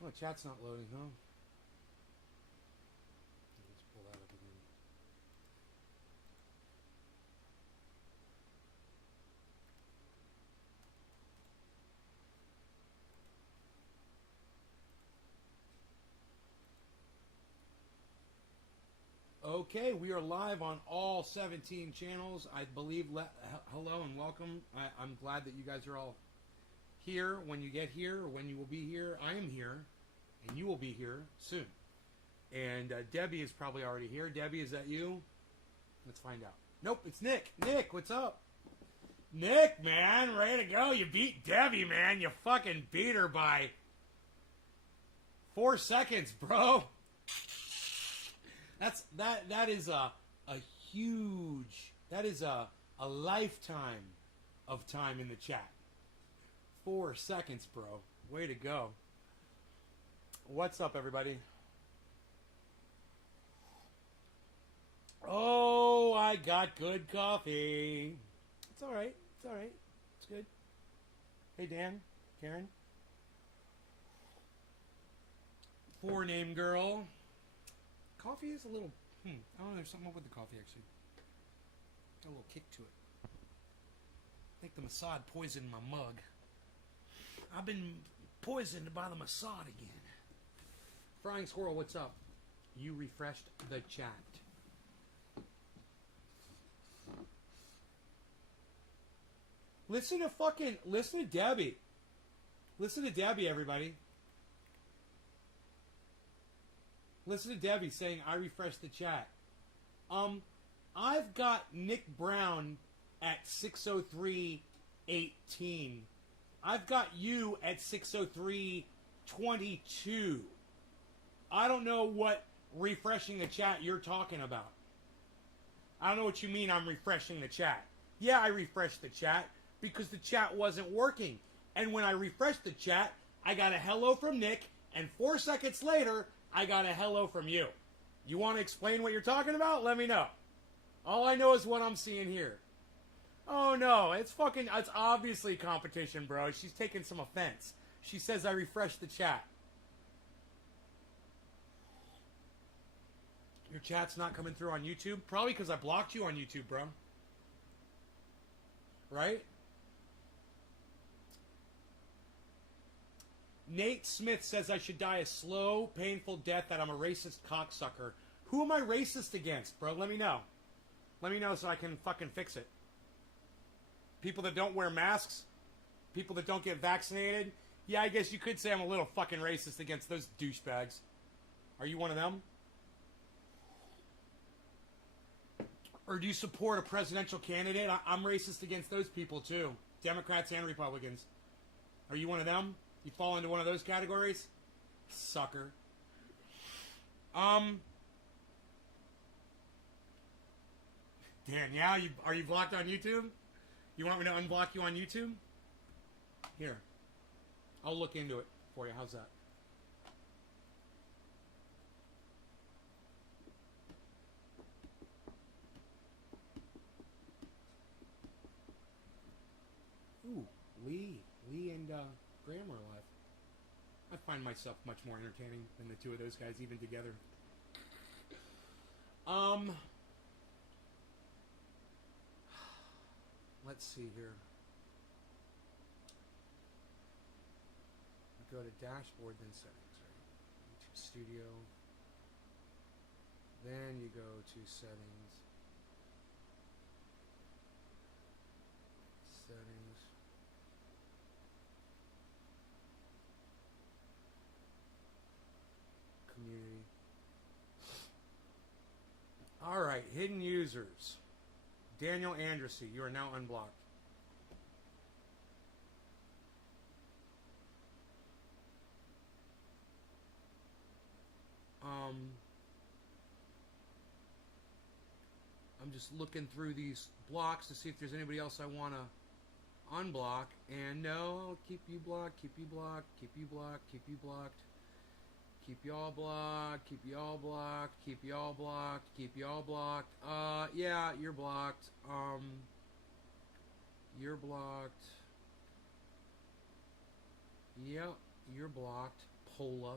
Oh, chat's not loading, huh? Let's pull that up again. Okay, we are live on all 17 channels. I believe, hello and welcome. I'm glad that you guys are all here. When you get here, or when you will be here, I am here, and you will be here soon. And Debbie is probably already here. Debbie, is that you? Let's find out. Nope, it's Nick. Nick, what's up? Nick, man, ready to go. You beat Debbie, man. You fucking beat her by 4 seconds, bro. That is a huge, that is a lifetime of time in the chat. 4 seconds, bro. Way to go. What's up, everybody? Oh, I got good coffee. It's all right. It's all right. It's good. Hey, Dan, Karen. 4-name girl. Coffee is a little, I don't know, there's something up with the coffee, actually. Got a little kick to it. I think the Mossad poisoned my mug. I've been poisoned by the Mossad again. Frying Squirrel, what's up? You refreshed the chat. Listen to Debbie. Listen to Debbie, everybody. Listen to Debbie saying, I refreshed the chat. I've got Nick Brown at 603.18. I've got you at 603.22. I don't know what refreshing the chat you're talking about. I don't know what you mean I'm refreshing the chat. Yeah, I refreshed the chat because the chat wasn't working. And when I refreshed the chat, I got a hello from Nick, and 4 seconds later, I got a hello from you. You want to explain what you're talking about? Let me know. All I know is what I'm seeing here. Oh no, it's obviously competition, bro. She's taking some offense. She says I refreshed the chat. Your chat's not coming through on YouTube? Probably because I blocked you on YouTube, bro. Right? Nate Smith says I should die a slow, painful death, that I'm a racist cocksucker. Who am I racist against, bro? Let me know. Let me know so I can fucking fix it. People that don't wear masks? People that don't get vaccinated? Yeah, I guess you could say I'm a little fucking racist against those douchebags. Are you one of them? Or do you support a presidential candidate? I'm racist against those people too. Democrats and Republicans. Are you one of them? You fall into one of those categories? Sucker. Danielle, are you blocked on YouTube? You want me to unblock you on YouTube? Here. I'll look into it for you. How's that? Ooh, Lee and Graham are alive. I find myself much more entertaining than the two of those guys, even together. Let's see here. Go to dashboard, then settings, right? YouTube Studio. Then you go to settings. Settings. Community. All right, hidden users. Daniel Andrassy, you are now unblocked. I'm just looking through these blocks to see if there's anybody else I want to unblock. And no, I'll keep you blocked, keep you blocked, keep you blocked, keep you blocked. Keep y'all blocked, keep y'all blocked, keep y'all blocked, keep y'all blocked. Yeah, you're blocked. You're blocked. Yep, you're blocked. cola.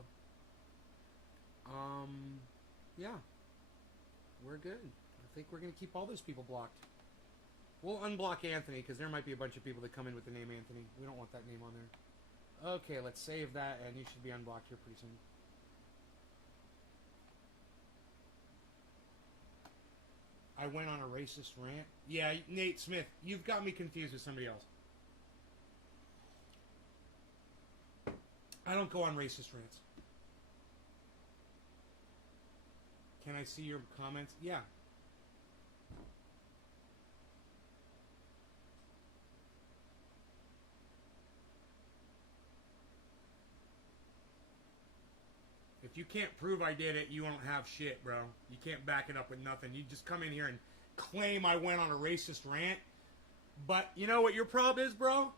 Yeah. We're good. I think we're going to keep all those people blocked. We'll unblock Anthony, because there might be a bunch of people that come in with the name Anthony. We don't want that name on there. Okay, let's save that, and you should be unblocked here pretty soon. I went on a racist rant. Yeah, Nate Smith, you've got me confused with somebody else. I don't go on racist rants. Can I see your comments? Yeah. If you can't prove I did it, you don't have shit, bro. You can't back it up with nothing. You just come in here and claim I went on a racist rant. But you know what your problem is, bro?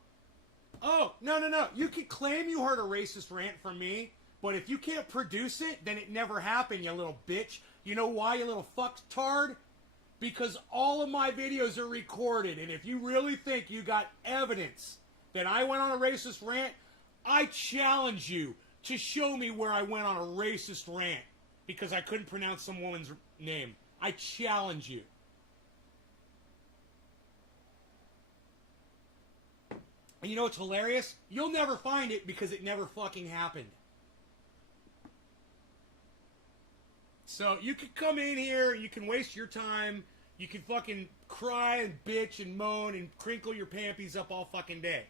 Oh, no. You can claim you heard a racist rant from me, but if you can't produce it, then it never happened, you little bitch. You know why, you little fucktard? Because all of my videos are recorded, and if you really think you got evidence that I went on a racist rant, I challenge you to show me where I went on a racist rant because I couldn't pronounce some woman's name. I challenge you. And you know what's hilarious? You'll never find it because it never fucking happened. So you can come in here, you can waste your time, you can fucking cry and bitch and moan and crinkle your pampies up all fucking day.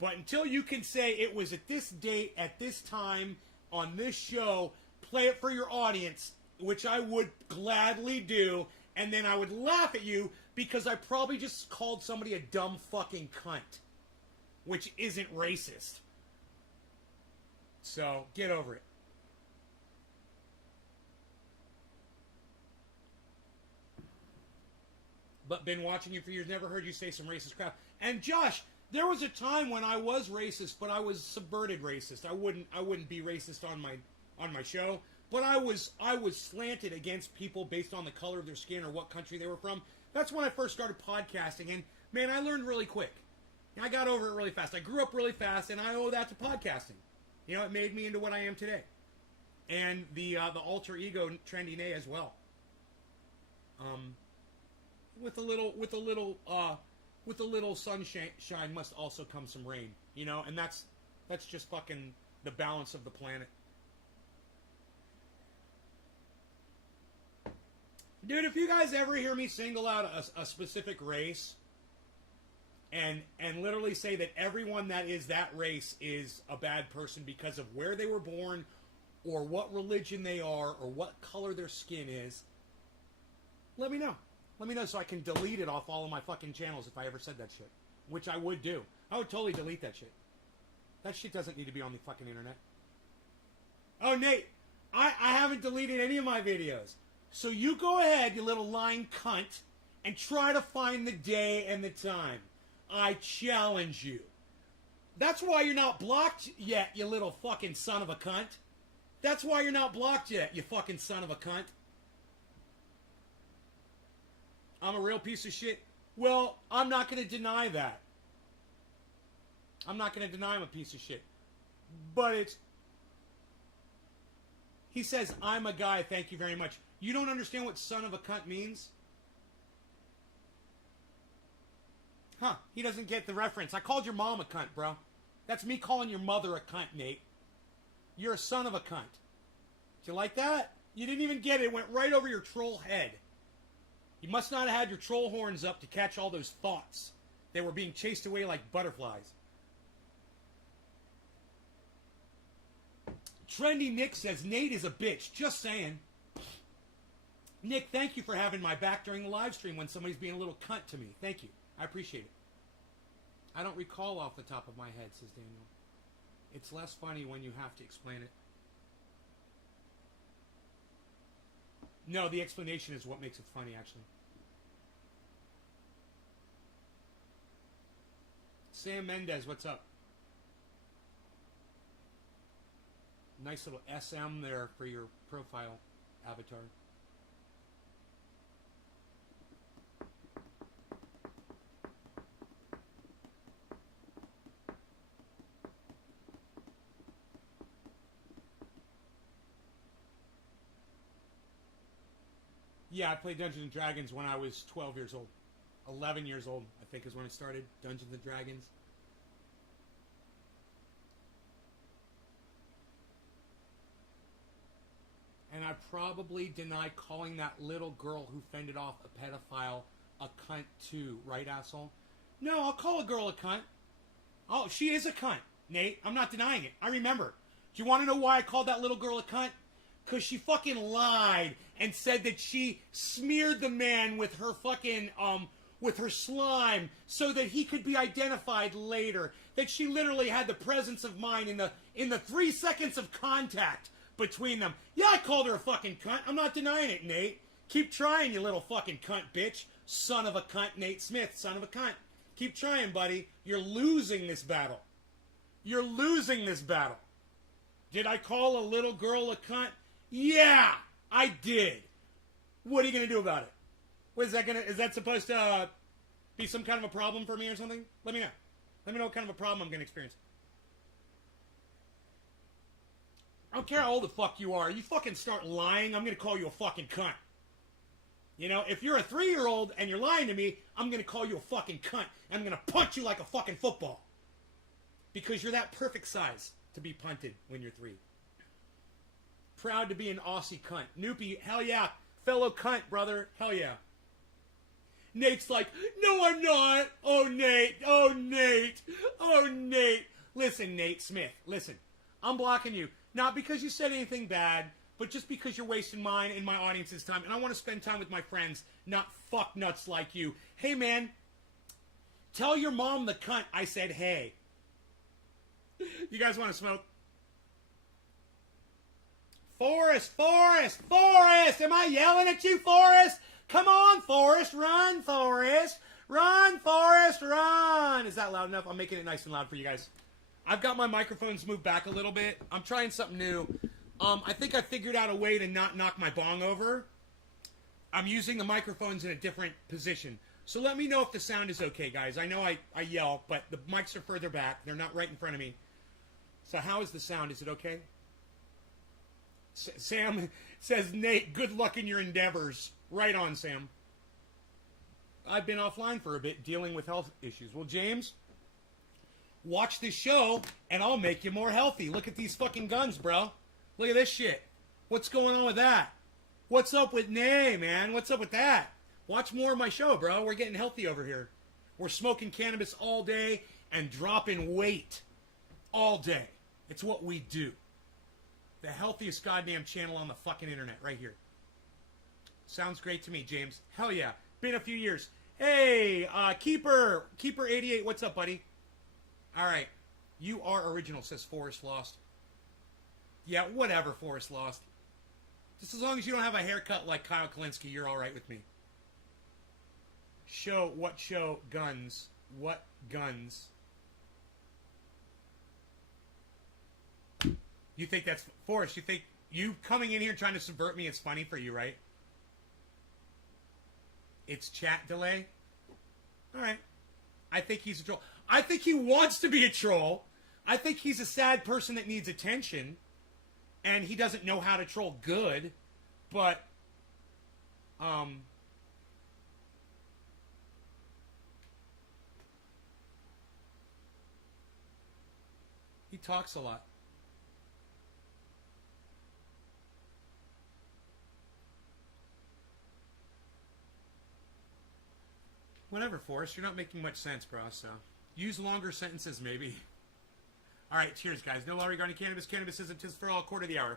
But until you can say it was at this date, at this time, on this show, play it for your audience, which I would gladly do, and then I would laugh at you because I probably just called somebody a dumb fucking cunt, which isn't racist. So, get over it. But been watching you for years, never heard you say some racist crap. And Josh, there was a time when I was racist, but I was subverted racist. I wouldn't be racist on my show, but I was slanted against people based on the color of their skin or what country they were from. That's when I first started podcasting, and man, I learned really quick. I got over it really fast. I grew up really fast, and I owe that to podcasting. You know, it made me into what I am today, and the alter ego Trendy Nay as well. With a little sunshine must also come some rain, you know, and that's just fucking the balance of the planet. Dude, if you guys ever hear me single out a specific race and literally say that everyone that is that race is a bad person because of where they were born or what religion they are or what color their skin is, let me know. Let me know so I can delete it off all of my fucking channels if I ever said that shit. Which I would do. I would totally delete that shit. That shit doesn't need to be on the fucking internet. Oh, Nate, I haven't deleted any of my videos. So you go ahead, you little lying cunt, and try to find the day and the time. I challenge you. That's why you're not blocked yet, you little fucking son of a cunt. That's why you're not blocked yet, you fucking son of a cunt. I'm a real piece of shit. Well, I'm not going to deny that. I'm not going to deny I'm a piece of shit. But it's... He says, I'm a guy, thank you very much. You don't understand what son of a cunt means? Huh, he doesn't get the reference. I called your mom a cunt, bro. That's me calling your mother a cunt, Nate. You're a son of a cunt. Did you like that? You didn't even get it. It went right over your troll head. You must not have had your troll horns up to catch all those thoughts. They were being chased away like butterflies. Trendy Nick says, Nate is a bitch. Just saying. Nick, thank you for having my back during the live stream when somebody's being a little cunt to me. Thank you. I appreciate it. I don't recall off the top of my head, says Daniel. It's less funny when you have to explain it. No, the explanation is what makes it funny, actually. Sam Mendez, what's up? Nice little SM there for your profile avatar. Yeah, I played Dungeons and Dragons when I was 12 years old. 11 years old, I think, is when I started Dungeons and Dragons. And I probably deny calling that little girl who fended off a pedophile a cunt too, right, asshole? No, I'll call a girl a cunt. Oh, she is a cunt, Nate. I'm not denying it. I remember. Do you want to know why I called that little girl a cunt? Because she fucking lied and said that she smeared the man with her fucking, with her slime so that he could be identified later. That she literally had the presence of mind in the 3 seconds of contact between them. Yeah, I called her a fucking cunt. I'm not denying it, Nate. Keep trying, you little fucking cunt bitch. Son of a cunt, Nate Smith, son of a cunt. Keep trying, buddy. You're losing this battle. You're losing this battle. Did I call a little girl a cunt? Yeah, I did. What are you going to do about it? Is that supposed to be some kind of a problem for me or something? Let me know. Let me know what kind of a problem I'm going to experience. I don't care how old the fuck you are. You fucking start lying, I'm going to call you a fucking cunt. You know, if you're a 3-year-old and you're lying to me, I'm going to call you a fucking cunt. And I'm going to punch you like a fucking football. Because you're that perfect size to be punted when you're 3. Proud to be an Aussie cunt. Noopy, hell yeah. Fellow cunt, brother, hell yeah. Nate's like, no, I'm not. Oh, Nate. Oh, Nate. Oh, Nate. Listen, Nate Smith, listen. I'm blocking you. Not because you said anything bad, but just because you're wasting mine and my audience's time. And I want to spend time with my friends, not fuck nuts like you. Hey, man. Tell your mom the cunt I said hey. You guys want to smoke? Forrest, Forrest, Forrest! Am I yelling at you, Forrest? Come on, Forrest, run, Forrest! Run, Forrest, run! Is that loud enough? I'm making it nice and loud for you guys. I've got my microphones moved back a little bit. I'm trying something new. I think I figured out a way to not knock my bong over. I'm using the microphones in a different position. So let me know if the sound is okay, guys. I know I yell, but the mics are further back. They're not right in front of me. So how is the sound? Is it okay? Sam says, Nate, good luck in your endeavors. Right on, Sam. I've been offline for a bit dealing with health issues. Well, James, watch this show and I'll make you more healthy. Look at these fucking guns, bro. Look at this shit. What's going on with that? What's up with Nay, man? What's up with that? Watch more of my show, bro. We're getting healthy over here. We're smoking cannabis all day and dropping weight all day. It's what we do. The healthiest goddamn channel on the fucking internet right here. Sounds great to me, James. Hell yeah. Been a few years. Hey, Keeper88, what's up, buddy? All right. You are original, says Forrest Lost. Yeah, whatever, Forrest Lost. Just as long as you don't have a haircut like Kyle Kalinske, you're all right with me. What show? Guns. What guns? You think that's... Forrest, you think you coming in here trying to subvert me is funny for you, right? It's chat delay? Alright. I think he's a troll. I think he wants to be a troll. I think he's a sad person that needs attention. And he doesn't know how to troll good. But... he talks a lot. Whatever, Forrest. You're not making much sense, bro, so... Use longer sentences, maybe. Alright, cheers, guys. No law regarding cannabis. Cannabis isn't just for all. Quarter of the hour.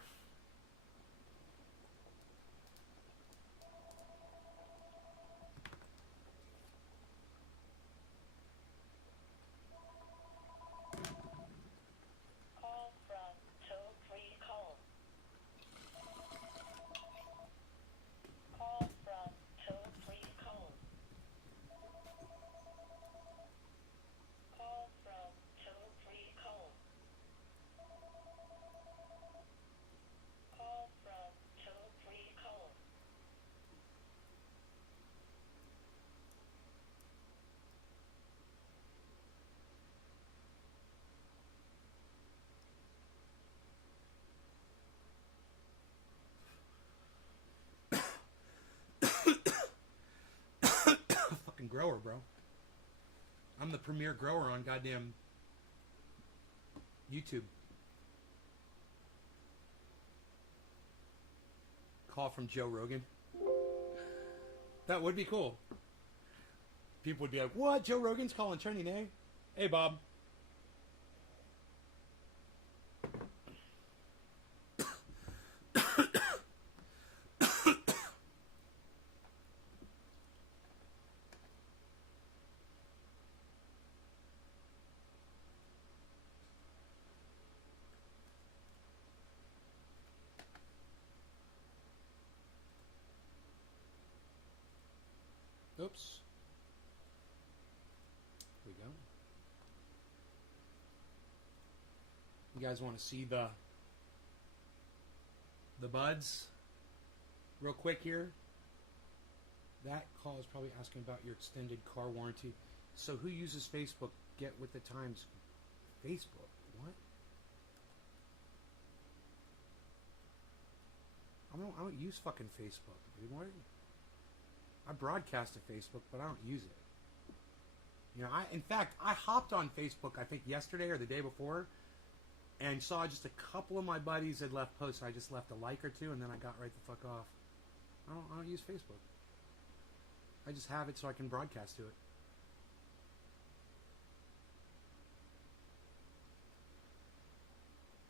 grower, bro. I'm the premier grower on goddamn YouTube. Call from Joe Rogan. That would be cool. People would be like, what? Joe Rogan's calling Trending A? Hey, Bob. Oops. Here we go. You guys want to see the buds real quick here? That call is probably asking about your extended car warranty. So who uses Facebook? Get with the times. Facebook? What? I don't use fucking Facebook, dude. What? I broadcast to Facebook, but I don't use it. You know, in fact, I hopped on Facebook, I think yesterday or the day before, and saw just a couple of my buddies had left posts. I just left a like or two, and then I got right the fuck off. I don't use Facebook. I just have it so I can broadcast to it.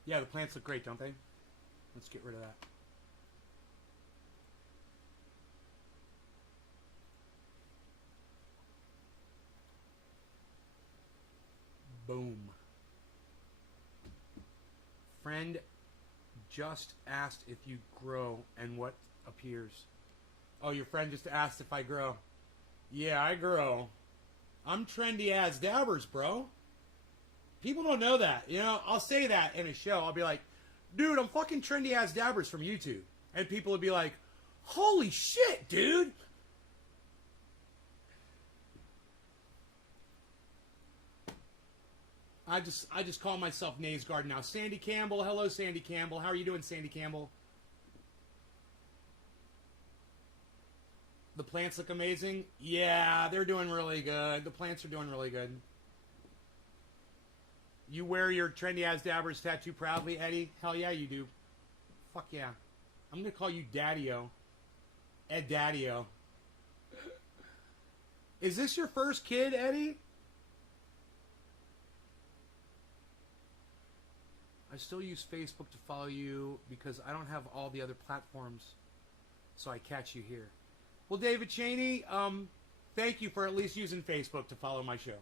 Yeah, the plants look great, don't they? Let's get rid of that. Boom. Friend just asked if you grow and what appears. Oh, your friend just asked if I grow. Yeah, I grow. I'm trendy as dabbers, bro. People don't know that. You know, I'll say that in a show. I'll be like, dude, I'm fucking trendy as dabbers from YouTube. And people will be like, holy shit, dude. I just call myself Nays Garden now. Sandy Campbell. Hello, Sandy Campbell. How are you doing, Sandy Campbell? The plants look amazing. Yeah, they're doing really good. The plants are doing really good. You wear your trendy as dabbers tattoo proudly, Eddie? Hell yeah, you do. Fuck yeah. I'm going to call you Daddy-O. Ed Daddy-O. Is this your first kid, Eddie? I still use Facebook to follow you because I don't have all the other platforms, so I catch you here. Well, David Cheney, thank you for at least using Facebook to follow my show.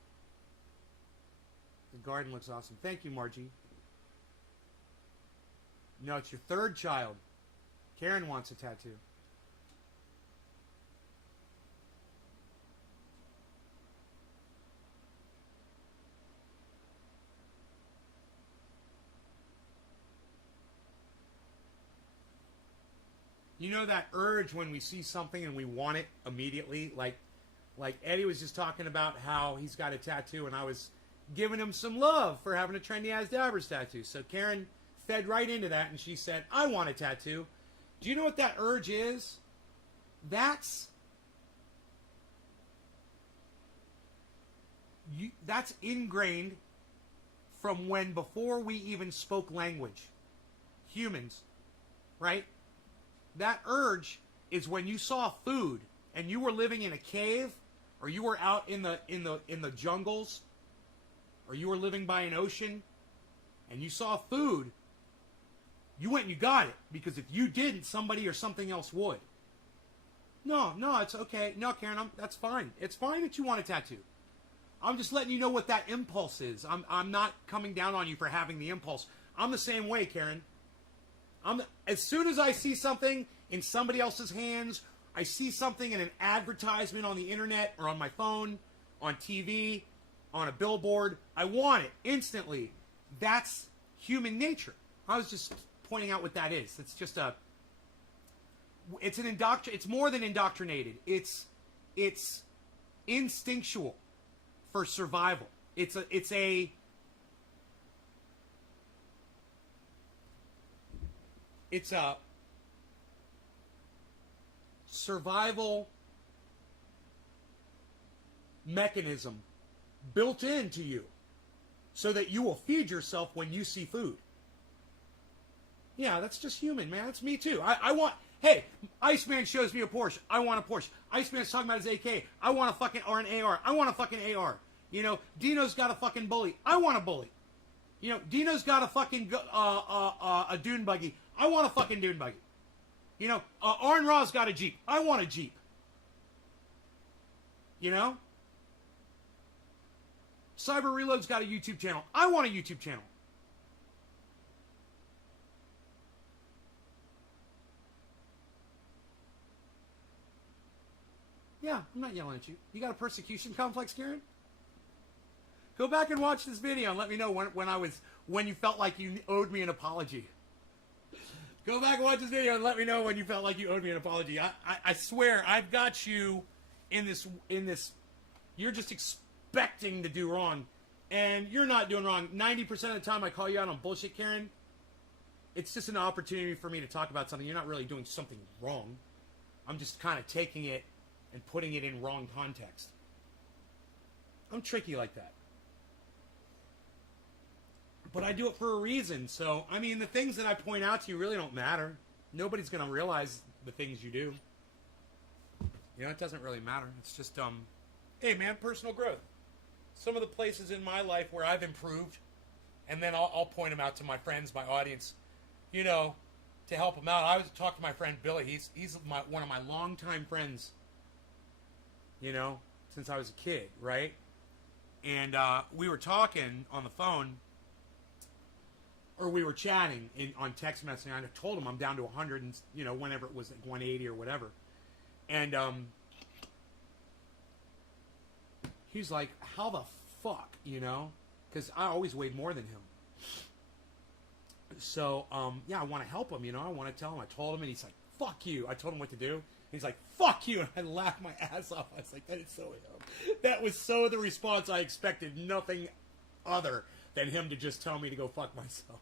The garden looks awesome. Thank you, Margie. No, it's your third child. Karen wants a tattoo. You know that urge when we see something and we want it immediately? Like Eddie was just talking about how he's got a tattoo, and I was giving him some love for having a trendy as dabbers tattoo. So Karen fed right into that, and she said, I want a tattoo. Do you know what that urge is? That's ingrained from when before we even spoke language. Humans, right? That urge is when you saw food and you were living in a cave, or you were out in the jungles, or you were living by an ocean and you saw food, you went and you got it, because if you didn't, somebody or something else would. No, it's okay. No, Karen, that's fine. It's fine that you want a tattoo. I'm just letting you know what that impulse is. I'm not coming down on you for having the impulse. I'm the same way, Karen. As soon as I see something in somebody else's hands, I see something in an advertisement on the internet or on my phone, on TV, on a billboard, I want it instantly. That's human nature. I was just pointing out what that is. It's just it's more than indoctrinated. It's instinctual for survival. It's a survival mechanism built into you so that you will feed yourself when you see food. Yeah, that's just human, man. That's me too. I want... Hey, Iceman shows me a Porsche. I want a Porsche. Iceman's talking about his AK. I want a fucking... Or an AR. I want a fucking AR. You know, Dino's got a fucking bully. I want a bully. You know, Dino's got a fucking... a dune buggy. I want a fucking dune buggy. You know, Arn Raw's got a Jeep. I want a Jeep. You know? Cyber Reload's got a YouTube channel. I want a YouTube channel. Yeah, I'm not yelling at you. You got a persecution complex, Karen? Go back and watch this video and let me know when you felt like you owed me an apology. Go back and watch this video and let me know when you felt like you owed me an apology. I swear, I've got you in this. You're just expecting to do wrong, and you're not doing wrong. 90% of the time I call you out on bullshit, Karen, it's just an opportunity for me to talk about something. You're not really doing something wrong. I'm just kind of taking it and putting it in wrong context. I'm tricky like that. But I do it for a reason. So, I mean, the things that I point out to you really don't matter. Nobody's going to realize the things you do. You know, it doesn't really matter. It's just, hey, man, personal growth. Some of the places in my life where I've improved, and then I'll point them out to my friends, my audience, you know, to help them out. I was talking to my friend Billy. He's one of my longtime friends, you know, since I was a kid, right? And we were talking on the phone, or we were chatting on text messaging. I told him I'm down to 100, and you know, whenever it was like 180 or whatever. And he's like, "How the fuck?" You know, because I always weighed more than him. So yeah, I want to help him. You know, I want to tell him. I told him, and he's like, "Fuck you." I told him what to do. He's like, "Fuck you," and I laughed my ass off. I was like, "That is so him." That was so the response I expected. Nothing other than him to just tell me to go fuck myself.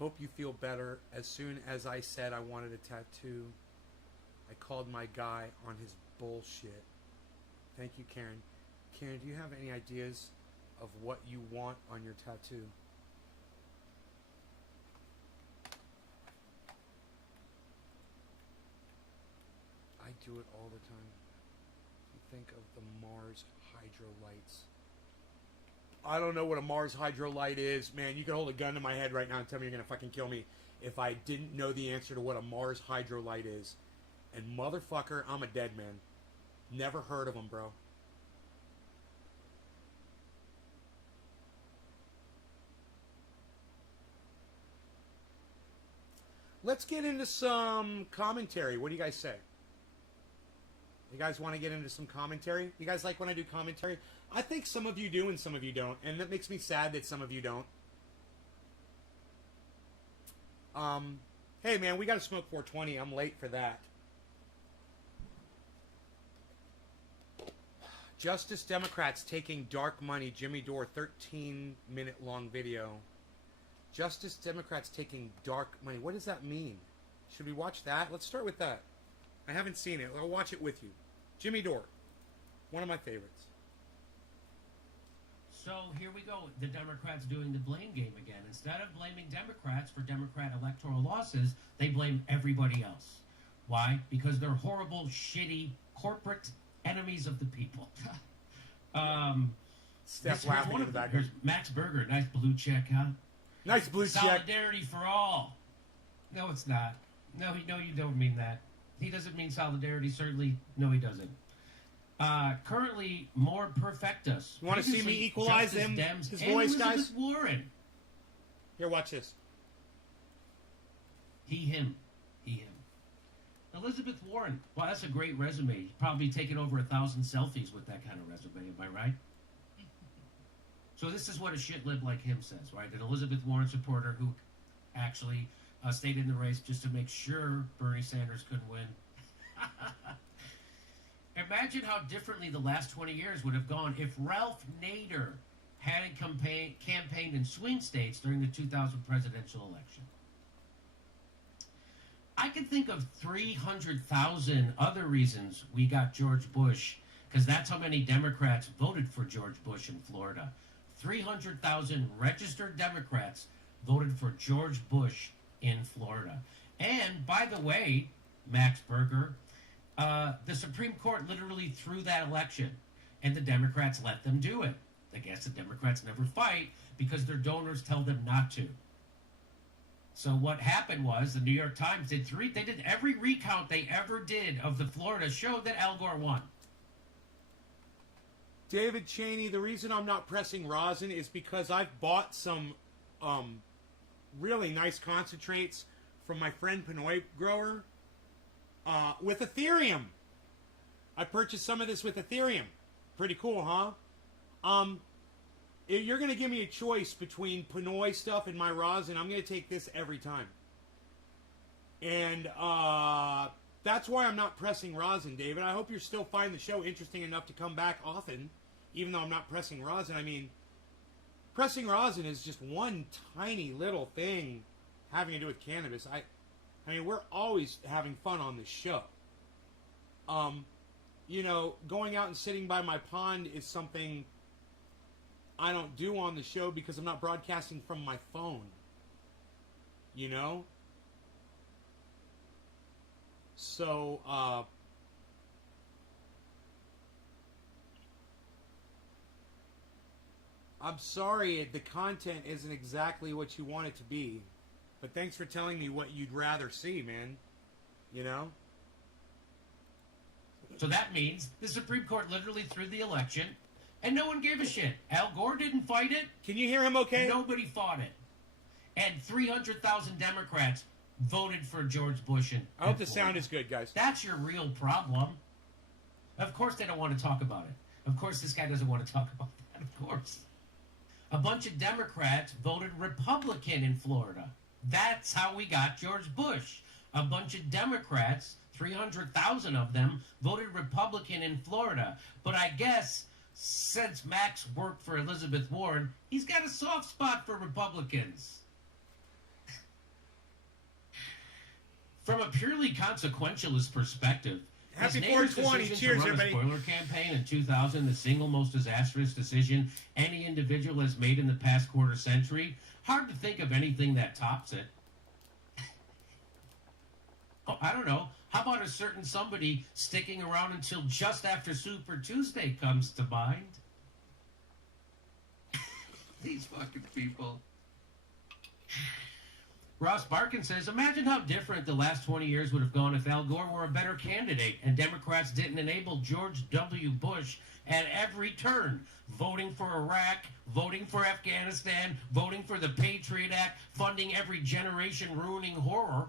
Hope you feel better. As soon as I said I wanted a tattoo, I called my guy on his bullshit. Thank you, Karen. Karen, do you have any ideas of what you want on your tattoo? I do it all the time. You think of the Mars Hydro Lights. I don't know what a Mars Hydro Light is. Man, you can hold a gun to my head right now and tell me you're going to fucking kill me if I didn't know the answer to what a Mars Hydro Light is. And motherfucker, I'm a dead man. Never heard of them, bro. Let's get into some commentary. What do you guys say? You guys want to get into some commentary? You guys like when I do commentary? I think some of you do and some of you don't. And that makes me sad that some of you don't. Hey, man, we got to smoke 420. I'm late for that. Justice Democrats taking dark money. Jimmy Dore, 13-minute long video. Justice Democrats taking dark money. What does that mean? Should we watch that? Let's start with that. I haven't seen it. I'll watch it with you. Jimmy Dore, one of my favorites. So here we go. The Democrats doing the blame game again. Instead of blaming Democrats for Democrat electoral losses, they blame everybody else. Why? Because they're horrible, shitty, corporate enemies of the people. Steph laughing in the background. Here's Max Berger. Nice blue check, huh? Nice blue check. Solidarity for all. No, it's not. No, you don't mean that. He doesn't mean solidarity, certainly. No, he doesn't. Currently, more perfectus. You want to see me equalize him, Dems, his voice, guys? Elizabeth Warren. Here, watch this. He, him. Elizabeth Warren. Wow, that's a great resume. You've probably taken over 1,000 selfies with that kind of resume, am I right? So this is what a shitlib like him says, right? An Elizabeth Warren supporter who actually stayed in the race just to make sure Bernie Sanders couldn't win. Imagine how differently the last 20 years would have gone if Ralph Nader hadn't campaigned in swing states during the 2000 presidential election. I can think of 300,000 other reasons we got George Bush, because that's how many Democrats voted for George Bush in Florida. 300,000 registered Democrats voted for George Bush in Florida. And, by the way, Max Berger, the Supreme Court literally threw that election, and the Democrats let them do it. I guess the Democrats never fight because their donors tell them not to. So what happened was the New York Times did every recount they ever did of the Florida showed that Al Gore won. David Cheney, the reason I'm not pressing rosin is because I've bought some really nice concentrates from my friend Pinoy grower with Ethereum. I purchased some of this with Ethereum. Pretty cool, huh? If you're going to give me a choice between Pinoy stuff and my rosin, I'm going to take this every time. And that's why I'm not pressing rosin, David. I hope you're still finding the show interesting enough to come back often, even though I'm not pressing rosin. I mean, pressing rosin is just one tiny little thing having to do with cannabis. I mean, we're always having fun on this show. You know, going out and sitting by my pond is something I don't do on the show because I'm not broadcasting from my phone. You know? So, I'm sorry the content isn't exactly what you want it to be. But thanks for telling me what you'd rather see, man. You know? So that means the Supreme Court literally threw the election, and no one gave a shit. Al Gore didn't fight it. Can you hear him okay? Nobody fought it. And 300,000 Democrats voted for George Bush. I hope the sound is good, guys. That's your real problem. Of course they don't want to talk about it. Of course this guy doesn't want to talk about that, of course. A bunch of Democrats voted Republican in Florida. That's how we got George Bush. A bunch of Democrats, 300,000 of them, voted Republican in Florida. But I guess since Max worked for Elizabeth Warren, he's got a soft spot for Republicans. From a purely consequentialist perspective, Happy his neighbor's 420. decision Cheers, to run everybody. a spoiler campaign in 2000, the single most disastrous decision any individual has made in the past quarter century, hard to think of anything that tops it. Oh, I don't know. How about a certain somebody sticking around until just after Super Tuesday comes to mind? These fucking people. Ross Barkin says, imagine how different the last 20 years would have gone if Al Gore were a better candidate and Democrats didn't enable George W. Bush at every turn, voting for Iraq, voting for Afghanistan, voting for the Patriot Act, funding every generation-ruining horror.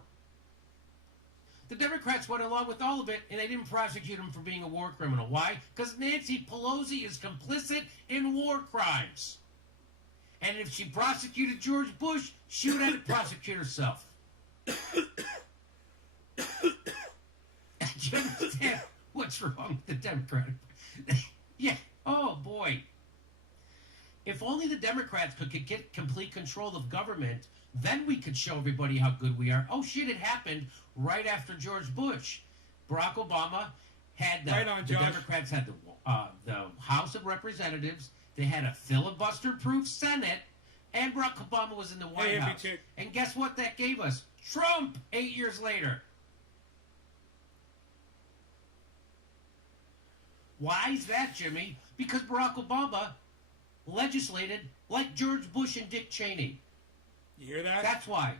The Democrats went along with all of it, and they didn't prosecute him for being a war criminal. Why? Because Nancy Pelosi is complicit in war crimes. And if she prosecuted George Bush, she would have to prosecute herself. Do you understand what's wrong with the Democratic? Yeah. Oh, boy. If only the Democrats could get complete control of government, then we could show everybody how good we are. Oh, shit, it happened right after George Bush. Barack Obama had the Democrats had the House of Representatives. They had a filibuster-proof Senate, and Barack Obama was in the White House. And guess what that gave us? Trump 8 years later. Why is that, Jimmy? Because Barack Obama legislated like George Bush and Dick Cheney. You hear that? That's why.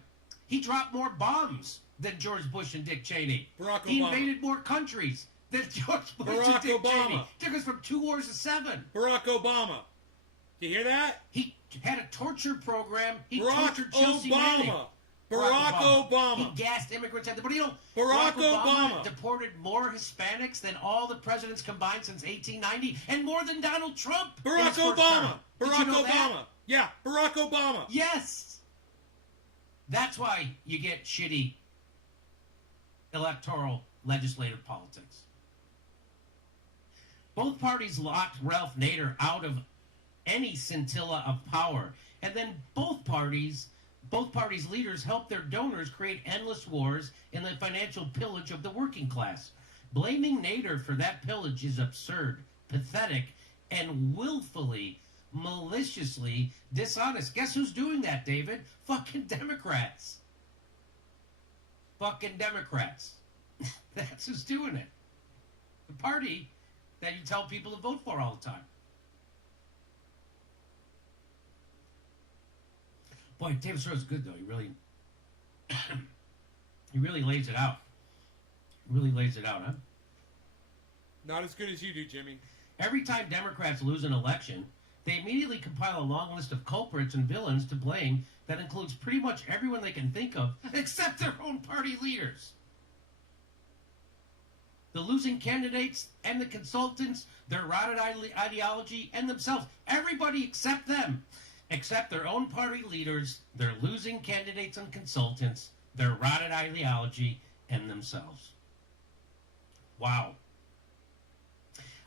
He dropped more bombs than George Bush and Dick Cheney. Barack Obama. He invaded more countries than George Bush and Dick Cheney. Took us from 2 wars to 7. Barack Obama. Do you hear that? He had a torture program. He Barack tortured Chelsea Obama. Manning. Barack Obama. He gassed immigrants out there. But you know, Barack Obama Obama deported more Hispanics than all the presidents combined since 1890, and more than Donald Trump. Barack Obama. Barack Obama. That? Yeah, Barack Obama. Yes. That's why you get shitty electoral legislative politics. Both parties locked Ralph Nader out of any scintilla of power. And then both parties Both parties' leaders help their donors create endless wars in the financial pillage of the working class. Blaming Nader for that pillage is absurd, pathetic, and willfully, maliciously dishonest. Guess who's doing that, David? Fucking Democrats. Fucking Democrats. That's who's doing it. The party that you tell people to vote for all the time. Boy, David Sorrell's good though. He really lays it out. Really lays it out, huh? Not as good as you do, Jimmy. Every time Democrats lose an election, they immediately compile a long list of culprits and villains to blame that includes pretty much everyone they can think of, except their own party leaders. The losing candidates and the consultants, their rotted ideology, and themselves. Everybody except them. Except their own party leaders, their losing candidates and consultants, their rotted ideology, and themselves. Wow.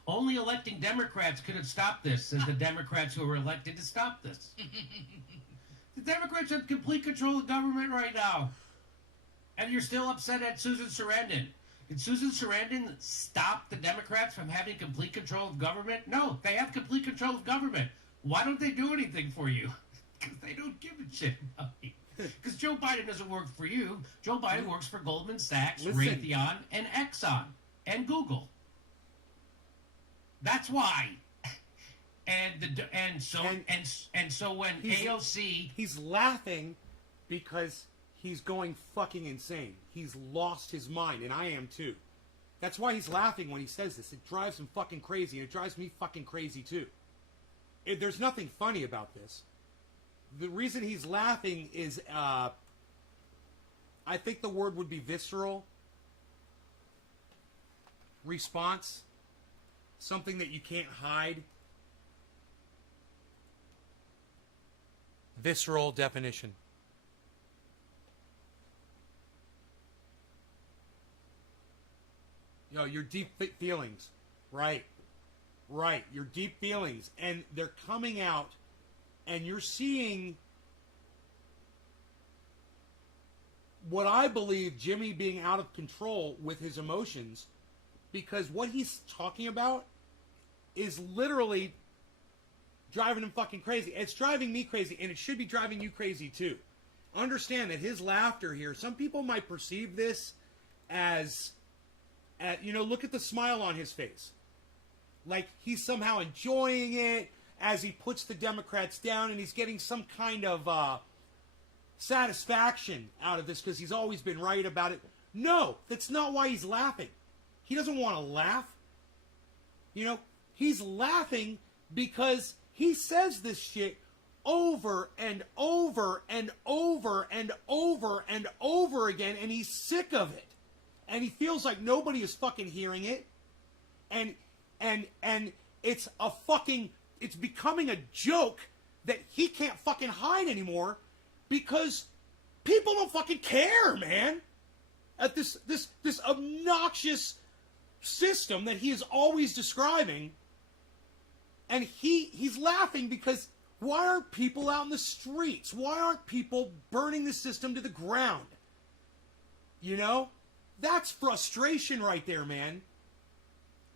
Only electing Democrats could have stopped this, says the Democrats who were elected to stop this. The Democrats have complete control of government right now. And you're still upset at Susan Sarandon. Did Susan Sarandon stop the Democrats from having complete control of government? No, they have complete control of government. Why don't they do anything for you? Because they don't give a shit about you. Because Joe Biden doesn't work for you. Joe Biden works for Goldman Sachs, Raytheon, and Exxon, and Google. That's why. And so when AOC, he's laughing because he's going fucking insane. He's lost his mind, and I am too. That's why he's laughing when he says this. It drives him fucking crazy, and it drives me fucking crazy too. There's nothing funny about this. The reason he's laughing is, I think the word would be visceral response. Something that you can't hide. Visceral definition. Your deep feelings. Right. Your deep feelings. And they're coming out, and you're seeing what I believe Jimmy being out of control with his emotions, because what he's talking about is literally driving him fucking crazy. It's driving me crazy, and it should be driving you crazy too. Understand that his laughter here, some people might perceive this as look at the smile on his face. Like he's somehow enjoying it as he puts the Democrats down, and he's getting some kind of satisfaction out of this because he's always been right about it. No, that's not why he's laughing. He doesn't want to laugh. He's laughing because he says this shit over and over and over and over and over again, and he's sick of it. And he feels like nobody is fucking hearing it. And it's it's becoming a joke that he can't fucking hide anymore because people don't fucking care, man. At this obnoxious system that he is always describing, and he's laughing because why aren't people out in the streets? Why aren't people burning the system to the ground? That's frustration right there, man.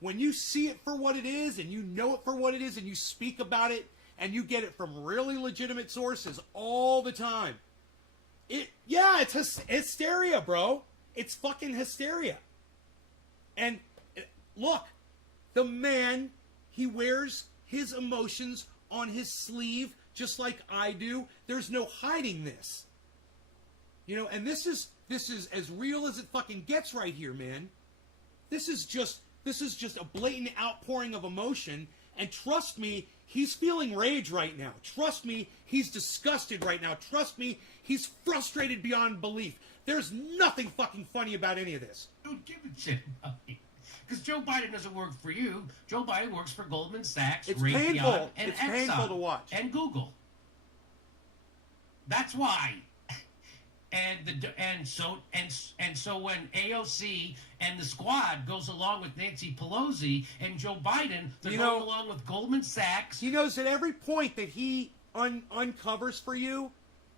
When you see it for what it is, and you know it for what it is, and you speak about it, and you get it from really legitimate sources all the time. It's hysteria, bro. It's fucking hysteria. And look, the man, he wears his emotions on his sleeve just like I do. There's no hiding this. And this is as real as it fucking gets right here, man. This is just a blatant outpouring of emotion, and trust me, he's feeling rage right now. Trust me, he's disgusted right now. Trust me, he's frustrated beyond belief. There's nothing fucking funny about any of this. Don't give a shit about me. Because Joe Biden doesn't work for you. Joe Biden works for Goldman Sachs, Raytheon, painful. and it's Exxon, painful to watch. and Google. That's why. And so when AOC and the squad goes along with Nancy Pelosi and Joe Biden, they're going along with Goldman Sachs. He knows at every point that he uncovers for you,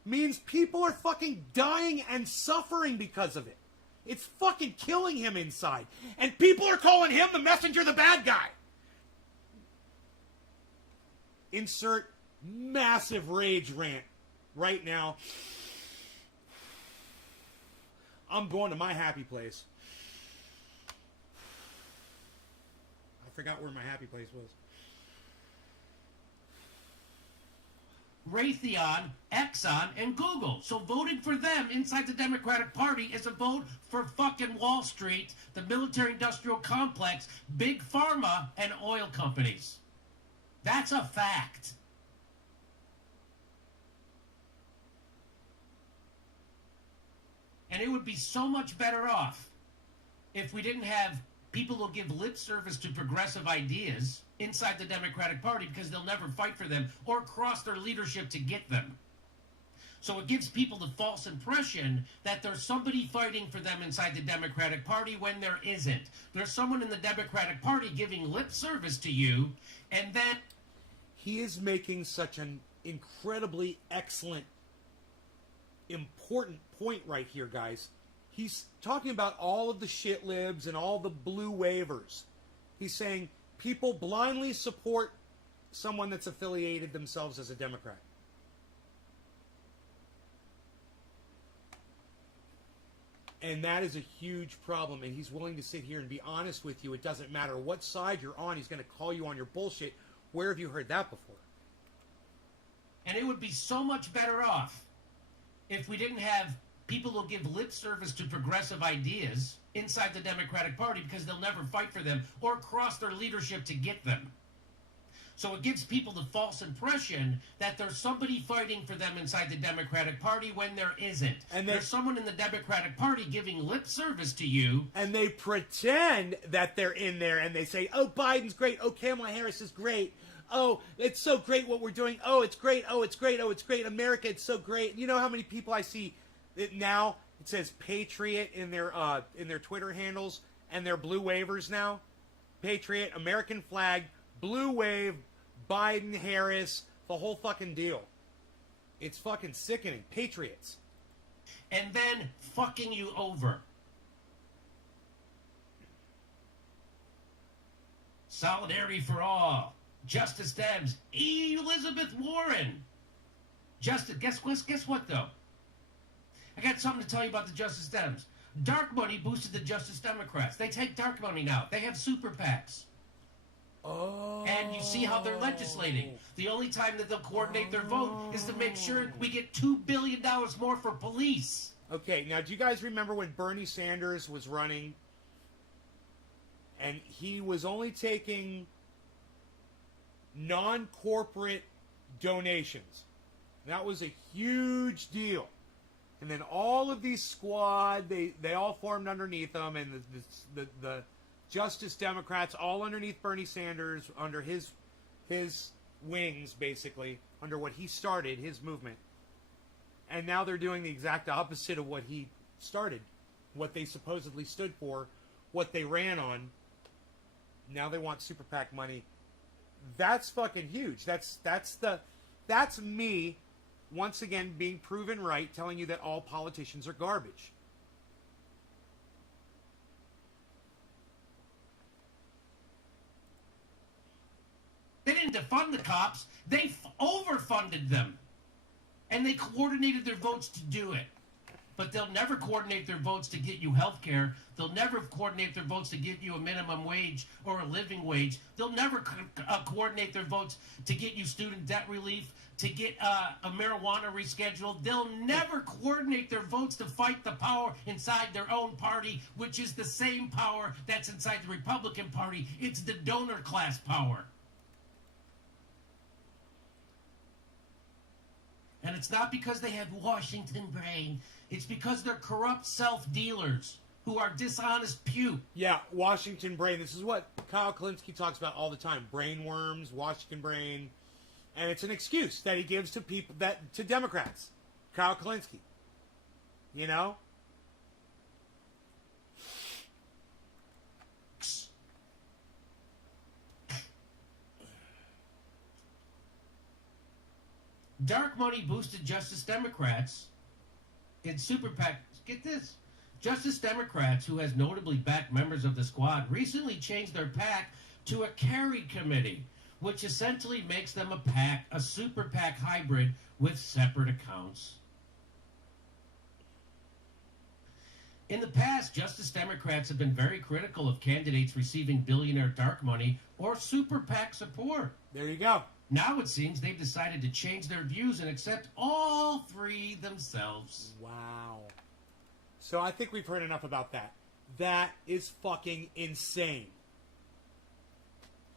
means people are fucking dying and suffering because of it. It's fucking killing him inside. And people are calling him the messenger, the bad guy. Insert massive rage rant right now. I'm going to my happy place. I forgot where my happy place was. Raytheon, Exxon, and Google. So voting for them inside the Democratic Party is a vote for fucking Wall Street, the military-industrial complex, big pharma, and oil companies. That's a fact. And it would be so much better off if we didn't have people who give lip service to progressive ideas inside the Democratic Party because they'll never fight for them or cross their leadership to get them. So it gives people the false impression that there's somebody fighting for them inside the Democratic Party when there isn't. There's someone in the Democratic Party giving lip service to you, and then... He is making such an incredibly excellent, important point right here, guys. He's talking about all of the shit libs and all the blue waivers. He's saying people blindly support someone that's affiliated themselves as a Democrat. And that is a huge problem, and he's willing to sit here and be honest with you. It doesn't matter what side you're on. He's going to call you on your bullshit. Where have you heard that before? And it would be so much better off if we didn't have people who give lip service to progressive ideas inside the Democratic Party because they'll never fight for them or cross their leadership to get them. So it gives people the false impression that there's somebody fighting for them inside the Democratic Party when there isn't. And there's someone in the Democratic Party giving lip service to you. And they pretend that they're in there and they say, oh, Biden's great. Oh, Kamala Harris is great. Oh, it's so great what we're doing. Oh, it's great. Oh, it's great. Oh, it's great. America, it's so great. You know how many people I see now? It says Patriot in their Twitter handles and their blue waivers now. Patriot, American flag, blue wave, Biden, Harris, the whole fucking deal. It's fucking sickening. Patriots. And then fucking you over. Solidarity for all. Justice Dems. Elizabeth Warren. Justice. Guess what though? I got something to tell you about the Justice Dems. Dark money boosted the Justice Democrats. They take dark money now. They have super PACs. Oh. And you see how they're legislating. The only time that they'll coordinate their vote is to make sure we get $2 billion more for police. Okay, now do you guys remember when Bernie Sanders was running and he was only taking non-corporate donations? That was a huge deal. And then all of these squad, they all formed underneath them, and the Justice Democrats all underneath Bernie Sanders, under his wings, basically, under what he started, his movement. And now they're doing the exact opposite of what he started, what they supposedly stood for, what they ran on. Now they want super PAC money. That's fucking huge. That's me, once again, being proven right, telling you that all politicians are garbage. They didn't defund the cops. They overfunded them. And they coordinated their votes to do it. But they'll never coordinate their votes to get you health care. They'll never coordinate their votes to get you a minimum wage or a living wage. They'll never coordinate their votes to get you student debt relief, to get a marijuana rescheduled. They'll never coordinate their votes to fight the power inside their own party, which is the same power that's inside the Republican Party. It's the donor class power. And it's not because they have Washington brain. It's because they're corrupt self-dealers who are dishonest puke. Yeah, Washington brain. This is what Kyle Kalinske talks about all the time. Brainworms, Washington brain. And it's an excuse that he gives to people, to Democrats. Kyle Kalinske. You know? Dark money boosted Justice Democrats in super PAC. Get this. Justice Democrats, who has notably backed members of the squad, recently changed their PAC to a carry committee, which essentially makes them a PAC, a super PAC hybrid with separate accounts. In the past, Justice Democrats have been very critical of candidates receiving billionaire dark money or super PAC support. There you go. Now it seems they've decided to change their views and accept all three themselves. Wow. So I think we've heard enough about that. That is fucking insane.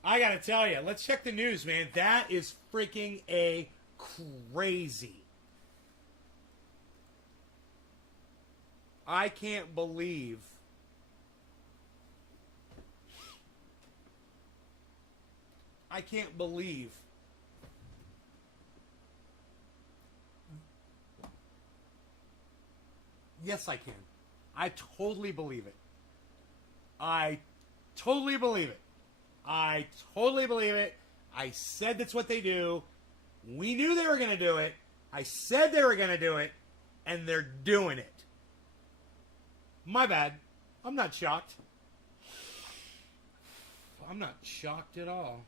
I gotta tell you, let's check the news, man. That is freaking a crazy. I can't believe. I can't believe. Yes, I can. I totally believe it. I totally believe it. I totally believe it. I said that's what they do. We knew they were going to do it. I said they were going to do it. And they're doing it. My bad. I'm not shocked. I'm not shocked at all.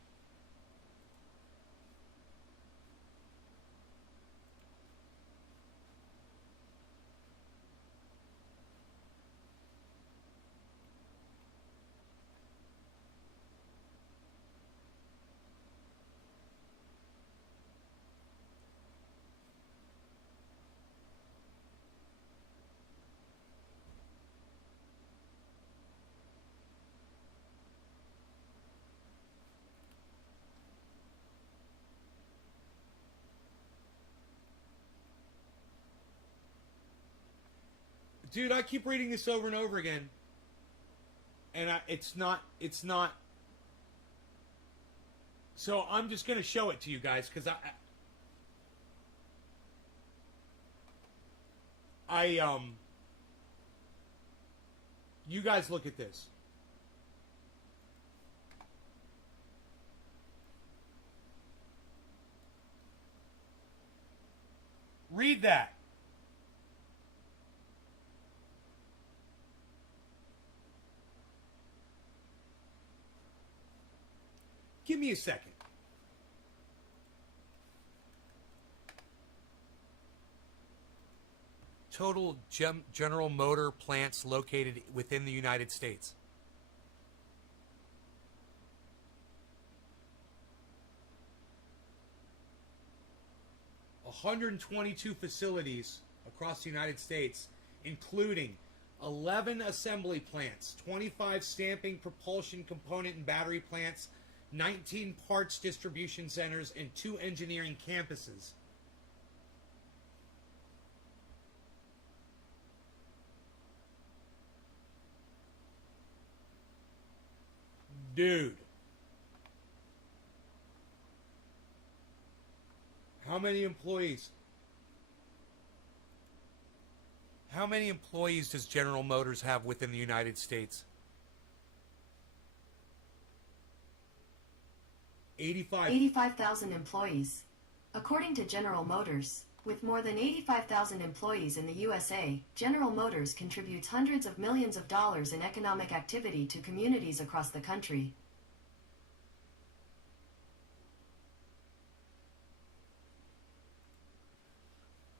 Dude, I keep reading this over and over again. And it's not. So I'm just going to show it to you guys because you guys look at this. Read that. Give me a second. Total General Motor plants located within the United States. $122 facilities across the United States, including 11 assembly plants, 25 stamping, propulsion, component, and battery plants, 19 parts distribution centers, and 2 engineering campuses. Dude. How many employees? How many employees does General Motors have within the United States? 85,000 employees. According to General Motors, with more than 85,000 employees in the USA, General Motors contributes hundreds of millions of dollars in economic activity to communities across the country.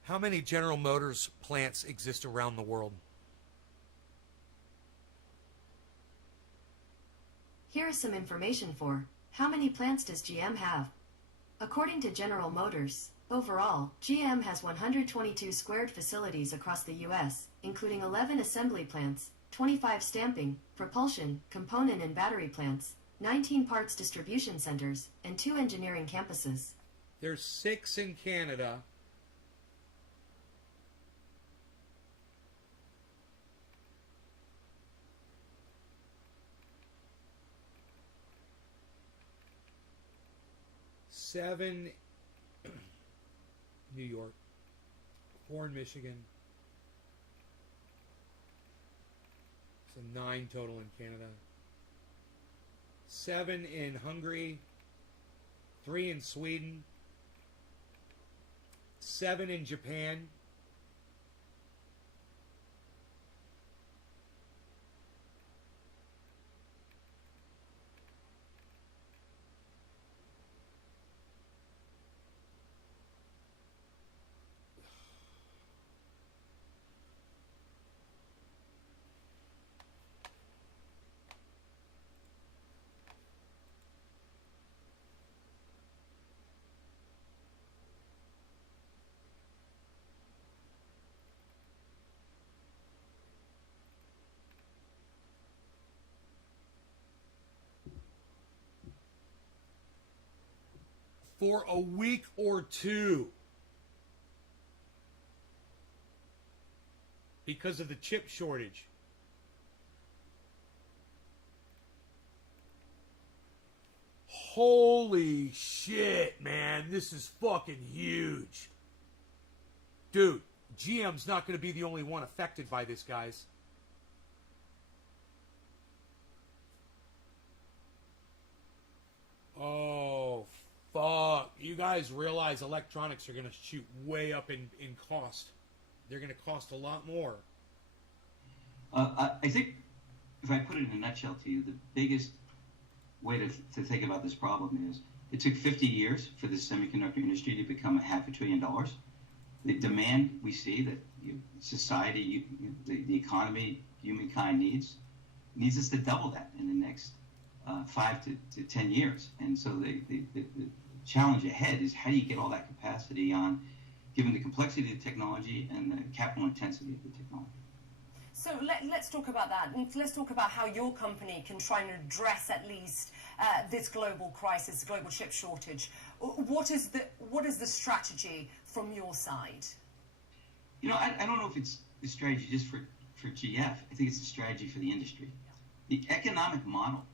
How many General Motors plants exist around the world? Here is some information for how many plants does GM have? According to General Motors, overall, GM has 122 squared facilities across the U.S., including 11 assembly plants, 25 stamping, propulsion, component and battery plants, 19 parts distribution centers, and 2 engineering campuses. There's 6 in Canada. Seven, New York, 4 in Michigan, so 9 total in Canada, 7 in Hungary, 3 in Sweden, 7 in Japan. For a week or two. Because of the chip shortage. Holy shit, man. This is fucking huge. Dude, GM's not going to be the only one affected by this, guys. Oh, fuck. You guys realize electronics are going to shoot way up in cost. They're going to cost a lot more. I think, if I put it in a nutshell to you, the biggest way to think about this problem is it took 50 years for the semiconductor industry to become $500 billion. The demand we see that society, the economy, humankind needs us to double that in the next 5 to 10 years. And so the challenge ahead is how do you get all that capacity on, given the complexity of the technology and the capital intensity of the technology. So let's talk about that. And let's talk about how your company can try and address at least this global crisis, global chip shortage. What is the strategy from your side? I don't know if it's the strategy just for GF. I think it's the strategy for the industry. The economic model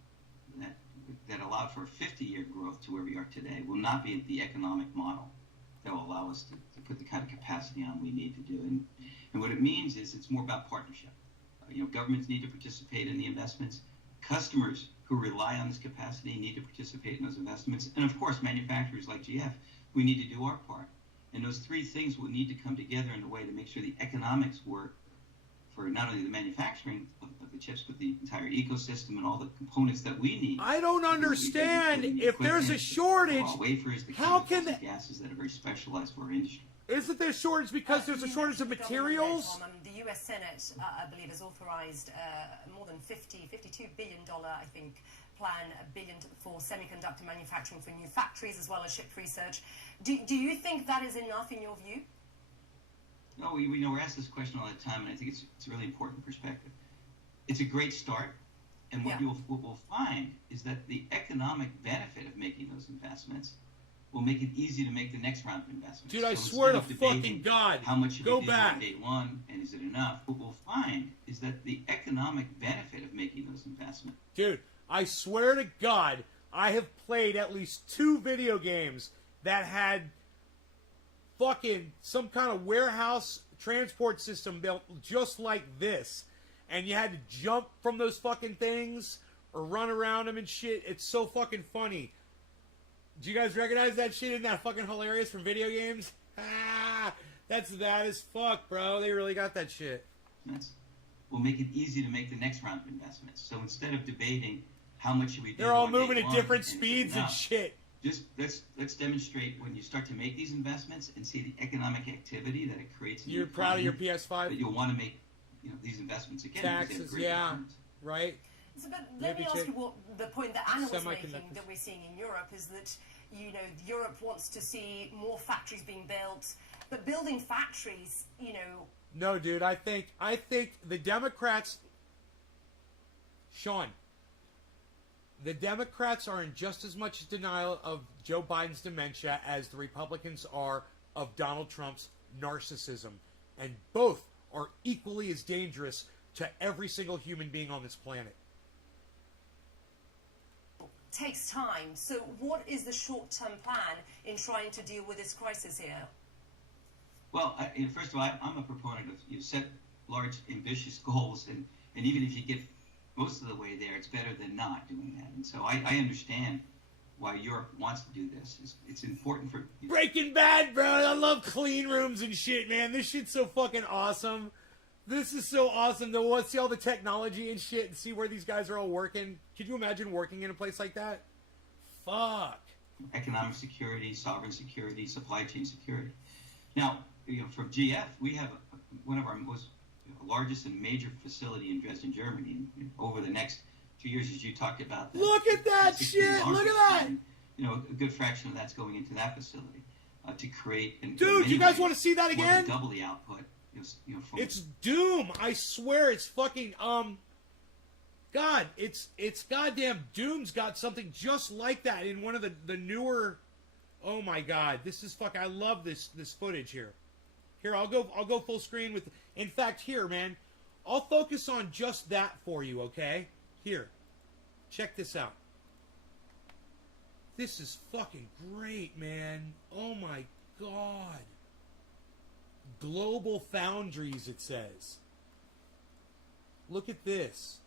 that allowed for a 50-year growth to where we are today will not be the economic model that will allow us to put the kind of capacity on we need to do. And what it means is it's more about partnership. Governments need to participate in the investments. Customers who rely on this capacity need to participate in those investments. And of course, manufacturers like GF, we need to do our part. And those three things will need to come together in a way to make sure the economics work for not only the manufacturing of the chips, but the entire ecosystem and all the components that we need. I don't understand. If there's a shortage, wafers, the how can the gases that are very specialized for our industry? Isn't there a shortage because there's a shortage of materials? The U.S. Senate, I believe, has authorized more than $52 billion, I think, plan $1 billion for semiconductor manufacturing for new factories as well as chip research. Do you think that is enough in your view? No, we're asked this question all the time, and I think it's a really important perspective. It's a great start, and what we'll find is that the economic benefit of making those investments will make it easy to make the next round of investments. Dude, I swear to fucking God, how much go you back. On day one, and is it enough? What we'll find is that the economic benefit of making those investments. Dude, I swear to God, I have played at least 2 video games that had fucking some kind of warehouse transport system built just like this, and you had to jump from those fucking things or run around them and shit. It's so fucking funny. Do you guys recognize that shit? Isn't that fucking hilarious from video games? That's that as fuck, bro. They really got that shit. Will make it easy to make the next round of investments. So instead of debating how much should we do, they're all moving at different speeds and shit. Just let's demonstrate when you start to make these investments and see the economic activity that it creates. You're proud of your PS5. That you'll want to make these investments again. Taxes, yeah, returns. Right. So, but let me ask you what the point that Anna was making that we're seeing in Europe is that Europe wants to see more factories being built, but building factories, No, dude, I think the Democrats, Sean, the Democrats are in just as much denial of Joe Biden's dementia as the Republicans are of Donald Trump's narcissism. And both are equally as dangerous to every single human being on this planet. Takes time. So what is the short-term plan in trying to deal with this crisis here? Well, first of all, I'm a proponent of you set large, ambitious goals, and even if you get most of the way there, it's better than not doing that. And so I understand why Europe wants to do this. It's important for Breaking Bad, bro. I love clean rooms and shit, man. This shit's so fucking awesome. This is so awesome to see all the technology and shit and see where these guys are all working. Could you imagine working in a place like that? Fuck. economic security, sovereign security, supply chain security. Now, for GF, we have one of our most largest and major facility in Dresden, Germany. And over the next 2 years, as you talked about, Look at that shit! Look at that! A good fraction of that's going into that facility to create. And dude, you guys want to see that more again? than double the output. It's Doom. I swear, it's fucking God, it's goddamn Doom's got something just like that in one of the newer. Oh my God, this is fuck. I love this footage here. Here, I'll go full screen with. In fact, here, man, I'll focus on just that for you. Okay, here, check this out. This is fucking great, man. Oh my God. Global Foundries, it says. Look at this.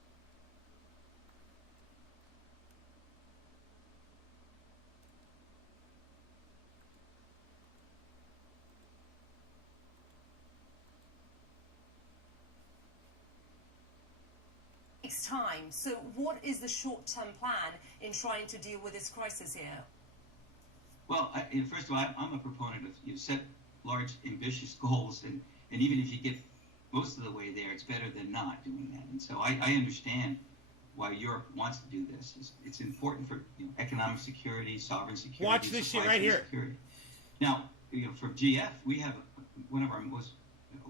Takes time. So what is the short-term plan in trying to deal with this crisis here? Well, first of all, I'm a proponent of set large, ambitious goals, and even if you get most of the way there, it's better than not doing that. And so I understand why Europe wants to do this. It's important for economic security, sovereign security. Watch this shit right here. Security. Now, for GF, we have one of our most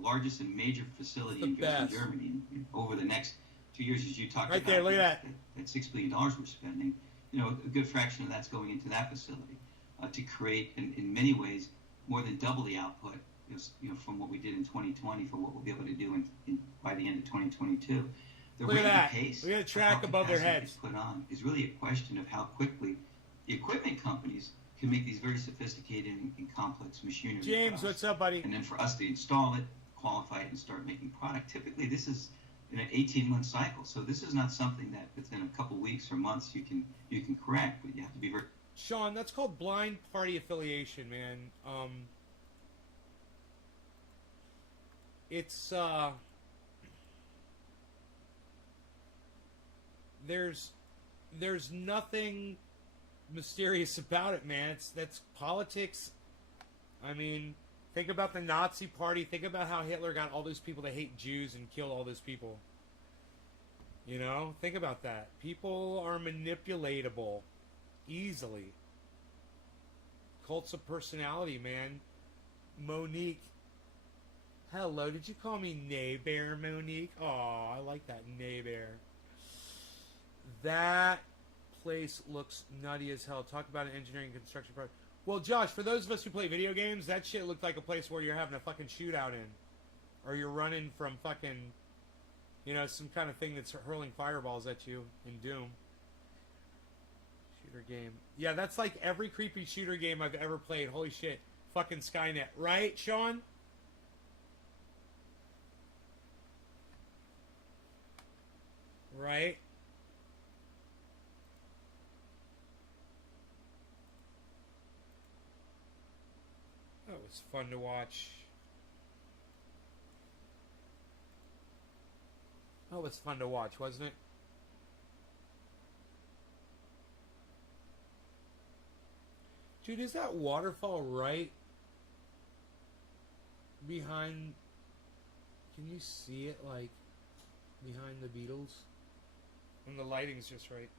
largest and major facility in Dresden, Germany. And over the next 2 years, as you talked right about, there, look at that $6 billion we're spending, a good fraction of that's going into that facility to create, in many ways, more than double the output, from what we did in 2020 for what we'll be able to do by the end of 2022. The Look at rate that. of pace, Look at the track above their heads. put on is really a question of how quickly the equipment companies can make these very sophisticated and complex machinery. James, what's up, buddy? And then for us to install it, qualify it, and start making product. Typically, this is in an 18-month cycle. So this is not something that within a couple weeks or months you can correct, but you have to be very. Sean, that's called blind party affiliation, man. It's there's nothing mysterious about it, man. That's politics. I mean, think about the Nazi Party. Think about how Hitler got all those people that hate Jews and killed all those people. Think about that. People are manipulatable easily. Cults of personality, man. Monique. Hello, did you call me Neighbor, Monique? Oh, I like that, Neighbor. That place looks nutty as hell. Talk about an engineering construction project. Well, Josh, for those of us who play video games, that shit looked like a place where you're having a fucking shootout in. Or you're running from fucking, some kind of thing that's hurling fireballs at you in Doom. Shooter game. Yeah, that's like every creepy shooter game I've ever played. Holy shit. Fucking Skynet. Right, Sean? Right? That was fun to watch. That was fun to watch, wasn't it? Dude, is that waterfall right behind... Can you see it, like, behind the Beatles? And the lighting's just right.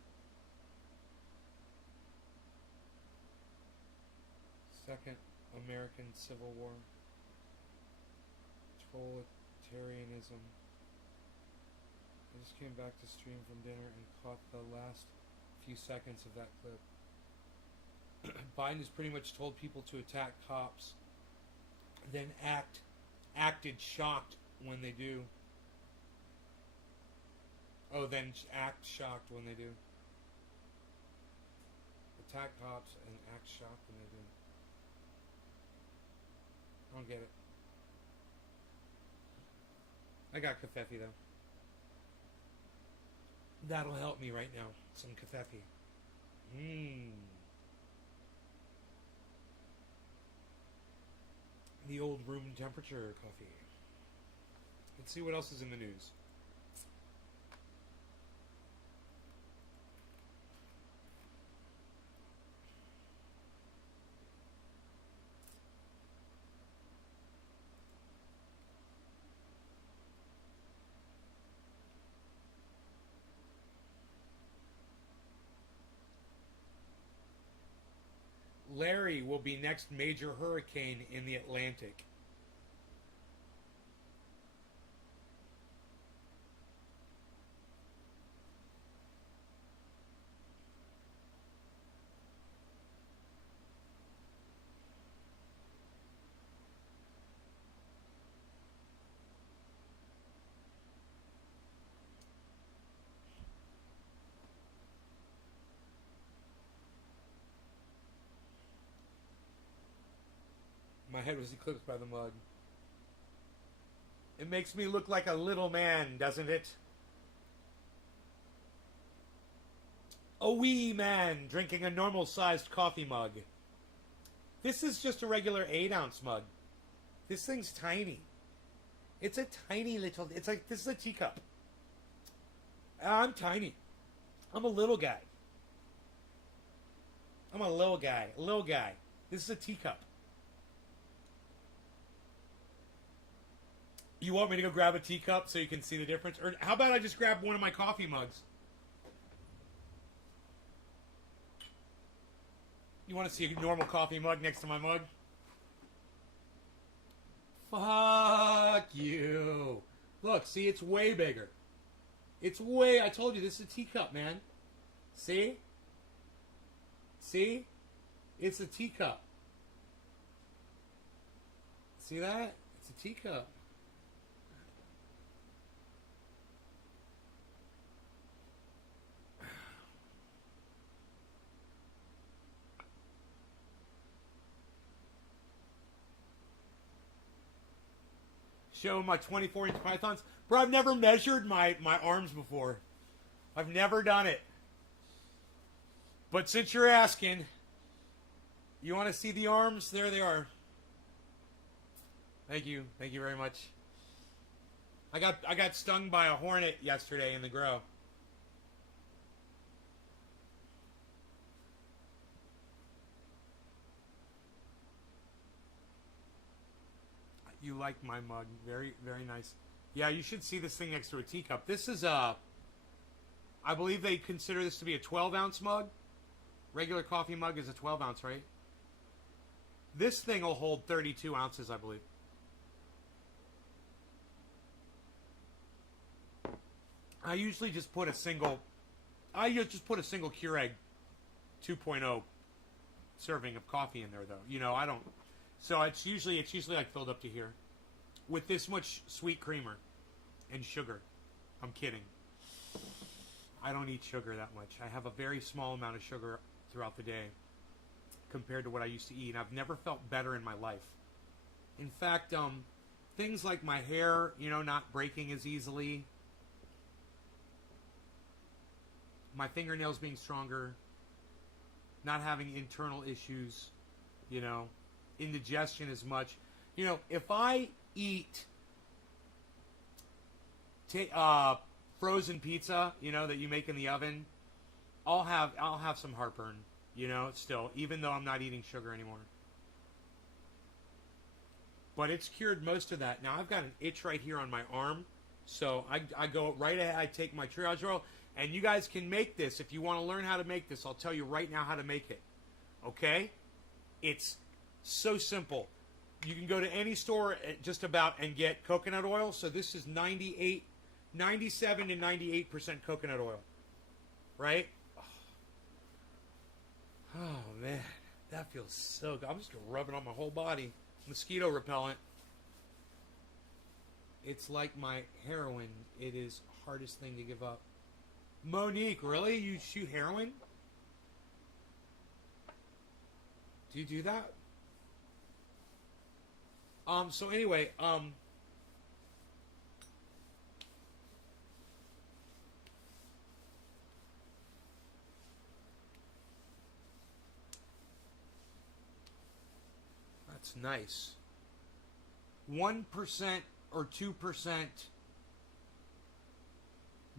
Second American Civil War. Totalitarianism. I just came back to stream from dinner and caught the last few seconds of that clip. Biden has pretty much told people to attack cops, then acted shocked when they do. Oh, then act shocked when they do. Attack cops and act shocked when they do. I don't get it. I got Covfefe though. That'll help me right now. Some Covfefe. The old room temperature coffee. Let's see what else is in the news. Larry will be next major hurricane in the Atlantic. My head was eclipsed by the mug. It makes me look like a little man, doesn't it? A wee man drinking a normal-sized coffee mug. This is just a regular 8-ounce mug. This thing's tiny. It's a tiny little... It's like, this is a teacup. I'm tiny. I'm a little guy. I'm a little guy. A little guy. This is a teacup. You want me to go grab a teacup so you can see the difference? Or how about I just grab one of my coffee mugs? You want to see a normal coffee mug next to my mug? Fuck you. Look, see, it's way bigger. It's way... I told you, this is a teacup, man. See? See? It's a teacup. See that? It's a teacup. Show my 24-inch pythons. Bro, I've never measured my arms before. I've never done it. But since you're asking, you want to see the arms? There they are. Thank you. Thank you very much. I got stung by a hornet yesterday in the grow. You like my mug. Very, very nice. Yeah, you should see this thing next to a teacup. This is a... I believe they consider this to be a 12-ounce mug. Regular coffee mug is a 12-ounce, right? This thing will hold 32 ounces, I believe. I usually just put a single... I just put a single Keurig 2.0 serving of coffee in there, though. You know, I don't... So it's usually like filled up to here. With this much sweet creamer and sugar. I'm kidding. I don't eat sugar that much. I have a very small amount of sugar throughout the day compared to what I used to eat. I've never felt better in my life. In fact, things like my hair, you know, not breaking as easily. My fingernails being stronger. Not having internal issues, you know. Indigestion as much. You know, if I eat frozen pizza, you know, that you make in the oven, I'll have some heartburn, you know, still, even though I'm not eating sugar anymore. But it's cured most of that. Now I've got an itch right here on my arm, so I go right ahead, I take my triage oil, and you guys can make this. If you want to learn how to make this, I'll tell you right now how to make it. Okay? It's so simple. You can go to any store just about and get coconut oil. So this is 97 to 98% coconut oil. Right? Oh, man. That feels so good. I'm just going to rub it on my whole body. Mosquito repellent. It's like my heroin. It is the hardest thing to give up. Monique, really? You shoot heroin? Do you do that? So anyway, that's nice. 1% or 2%.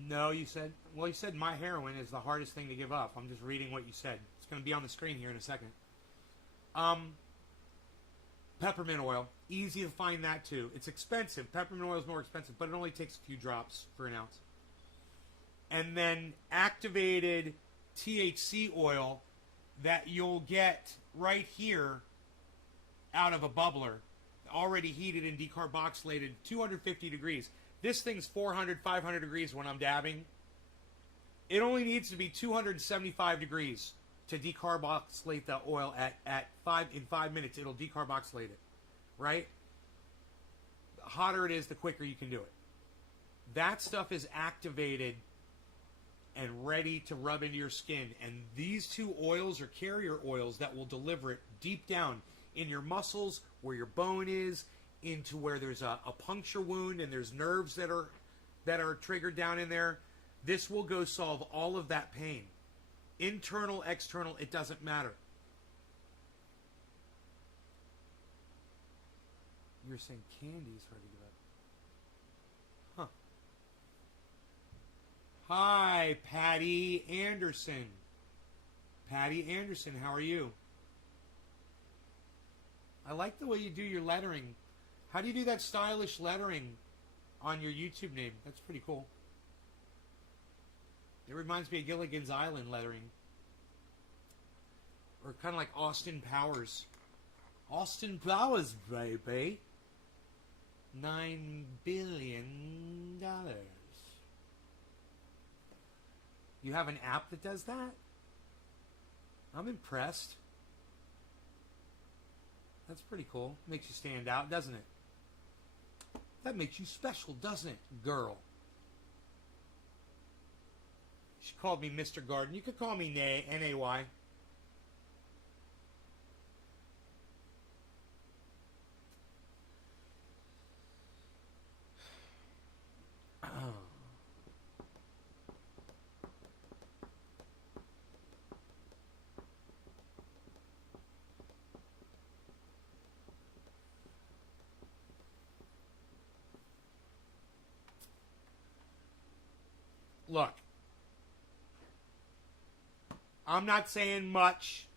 No, you said. Well, you said my heroin is the hardest thing to give up. I'm just reading what you said. It's going to be on the screen here in a second. Peppermint oil. Easy to find that too. It's expensive. Peppermint oil is more expensive, but it only takes a few drops for an ounce. And then activated THC oil that you'll get right here out of a bubbler, already heated and decarboxylated, 250 degrees. This thing's 400, 500 degrees when I'm dabbing. It only needs to be 275 degrees to decarboxylate the oil in 5 minutes. It'll decarboxylate it, right? The hotter it is, the quicker you can do it. That stuff is activated and ready to rub into your skin. And these two oils are carrier oils that will deliver it deep down in your muscles, where your bone is, into where there's a puncture wound and there's nerves that are triggered down in there. This will go solve all of that pain. Internal, external, it doesn't matter. You're saying candy's hard to give up. Huh. Hi, Patty Anderson. Patty Anderson, how are you? I like the way you do your lettering. How do you do that stylish lettering on your YouTube name? That's pretty cool. It reminds me of Gilligan's Island lettering. Or kind of like Austin Powers. Austin Powers, baby. $9 billion. You have an app that does that? I'm impressed. That's pretty cool. Makes you stand out, doesn't it? That makes you special, doesn't it, girl? She called me Mr. Garden. You could call me N-A-Y. Look, I'm not saying much,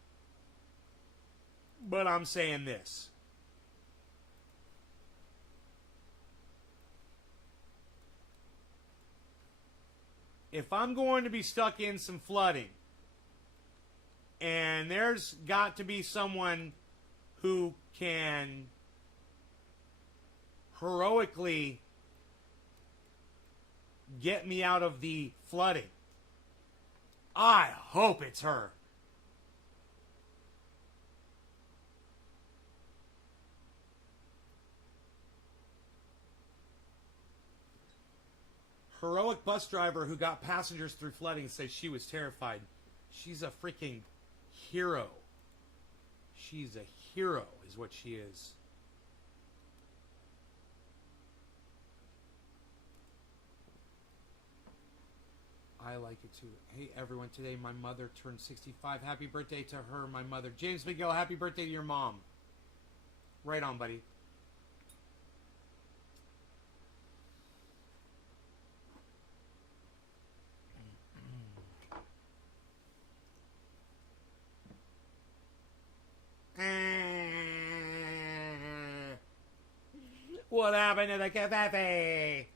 but I'm saying this. If I'm going to be stuck in some flooding, and there's got to be someone who can heroically get me out of the flooding, I hope it's her. Heroic bus driver who got passengers through flooding says she was terrified. She's a freaking hero. She's a hero is what she is. I like it too. Hey everyone, today my mother turned 65. Happy birthday to her, my mother. James Miguel, happy birthday to your mom. Right on, buddy. What happened to the cafe?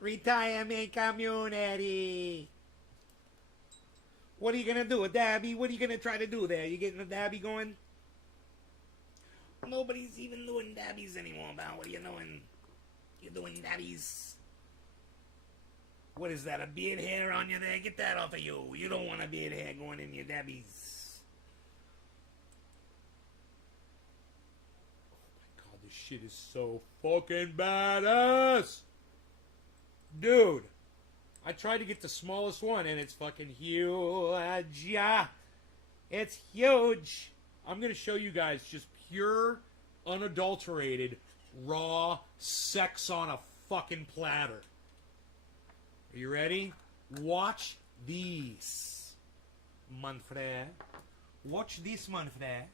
Retirement community. What are you gonna do, a dabby? What are you gonna try to do there? You getting a dabby going? Nobody's even doing dabbies anymore, pal. What are you doing? You're doing dabbies. What is that, a beard hair on you there? Get that off of you. You don't want a beard hair going in your dabbies. Oh my god, this shit is so fucking badass. Dude, I tried to get the smallest one and it's fucking huge. Yeah, it's huge. I'm going to show you guys just pure, unadulterated, raw sex on a fucking platter. Are you ready? Watch these, mon frère. Watch this, mon frère.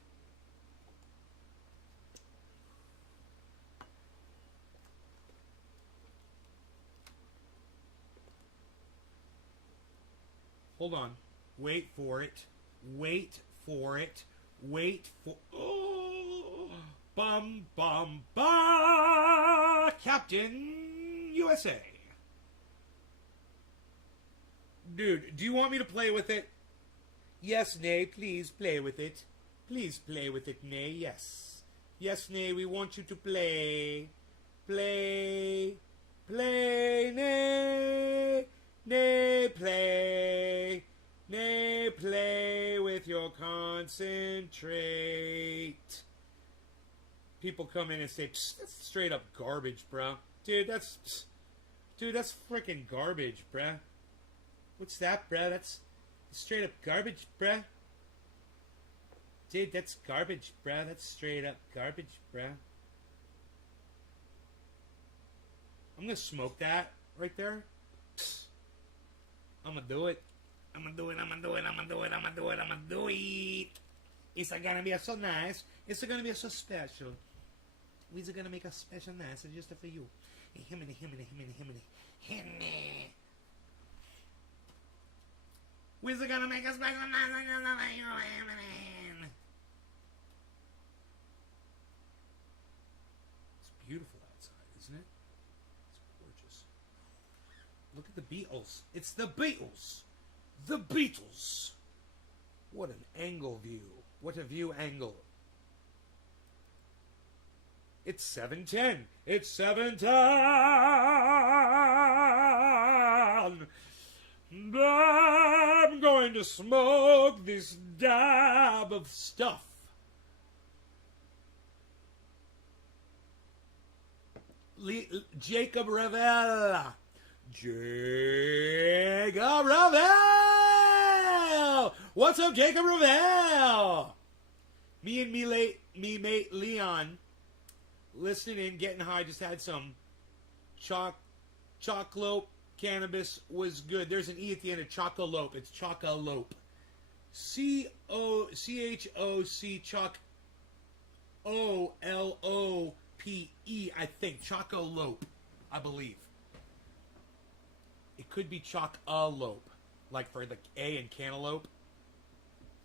Hold on. Wait for it. Wait for it. Wait for... Oh! Bum, bum, ba! Captain USA. Dude, do you want me to play with it? Yes, nay, please play with it. Please play with it, nay, yes. Yes, nay, we want you to play. Play. Play, nay. Nay, play. Nay, play with your concentrate. People come in and say, that's straight up garbage, bro. Dude, that's freaking garbage, bruh. What's that, bruh? That's straight up garbage, bruh. Dude, that's garbage, bruh. That's straight up garbage, bruh. I'm gonna smoke that right there. I'm gonna do it. I'm gonna do it. I'm gonna do it. I'm gonna do it. I'm gonna do it. I'm gonna do it. It's gonna be so nice. It's gonna be so special. We're gonna make a special nice just for you. Himiny. We're gonna make a special nice. It's beautiful outside, isn't it? It's gorgeous. Look at the Beatles. It's the Beatles. The Beatles. What an angle view. What a view angle. It's 7:10. It's 7:10. I'm going to smoke this dab of stuff. Jacob Ravel. Jacob Ravel! What's up, Jacob Ravel? Me and me mate Leon, listening in, getting high, just had some chocolate cannabis, was good. There's an E at the end of chocolope. It's chocolope. C-O-C-H-O-C choc O-L-O-P-E, I think. Chocolope, I believe. It could be choc-a-lope, like for the A in cantaloupe.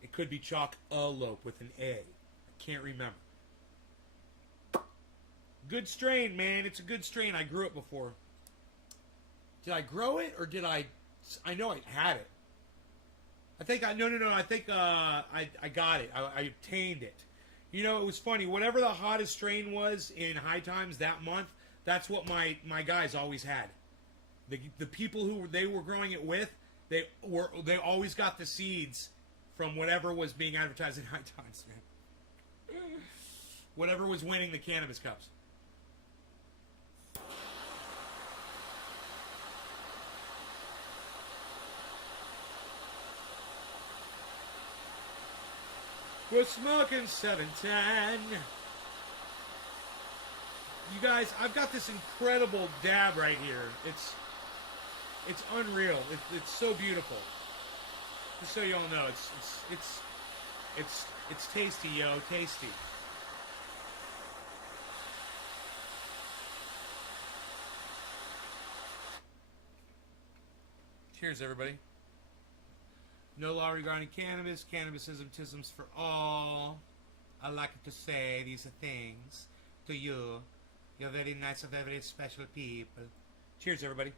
It could be choc-a-lope with an A. I can't remember. Good strain, man. It's a good strain. I grew it before. Did I grow it or did I know I had it. I think I got it. I obtained it. You know, it was funny. Whatever the hottest strain was in High Times that month, that's what my guys always had. The people who they were growing it with, they always got the seeds from whatever was being advertised in High Times, man. Whatever was winning the cannabis cups. We're smoking 710. You guys, I've got this incredible dab right here. It's unreal. It's so beautiful. Just so you all know, it's tasty, yo, tasty. Cheers, everybody. No law regarding cannabis. Cannabisism for all. I like to say these things to you. You're very nice and very special people. Cheers, everybody.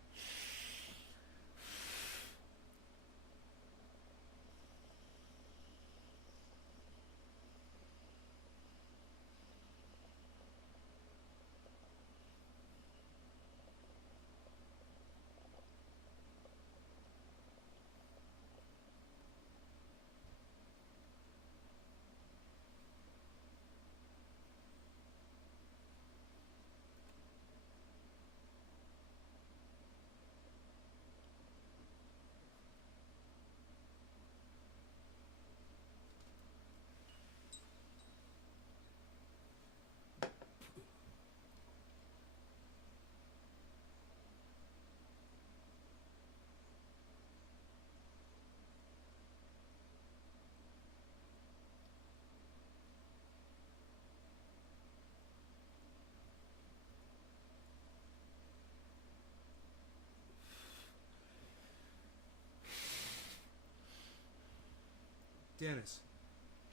Dennis.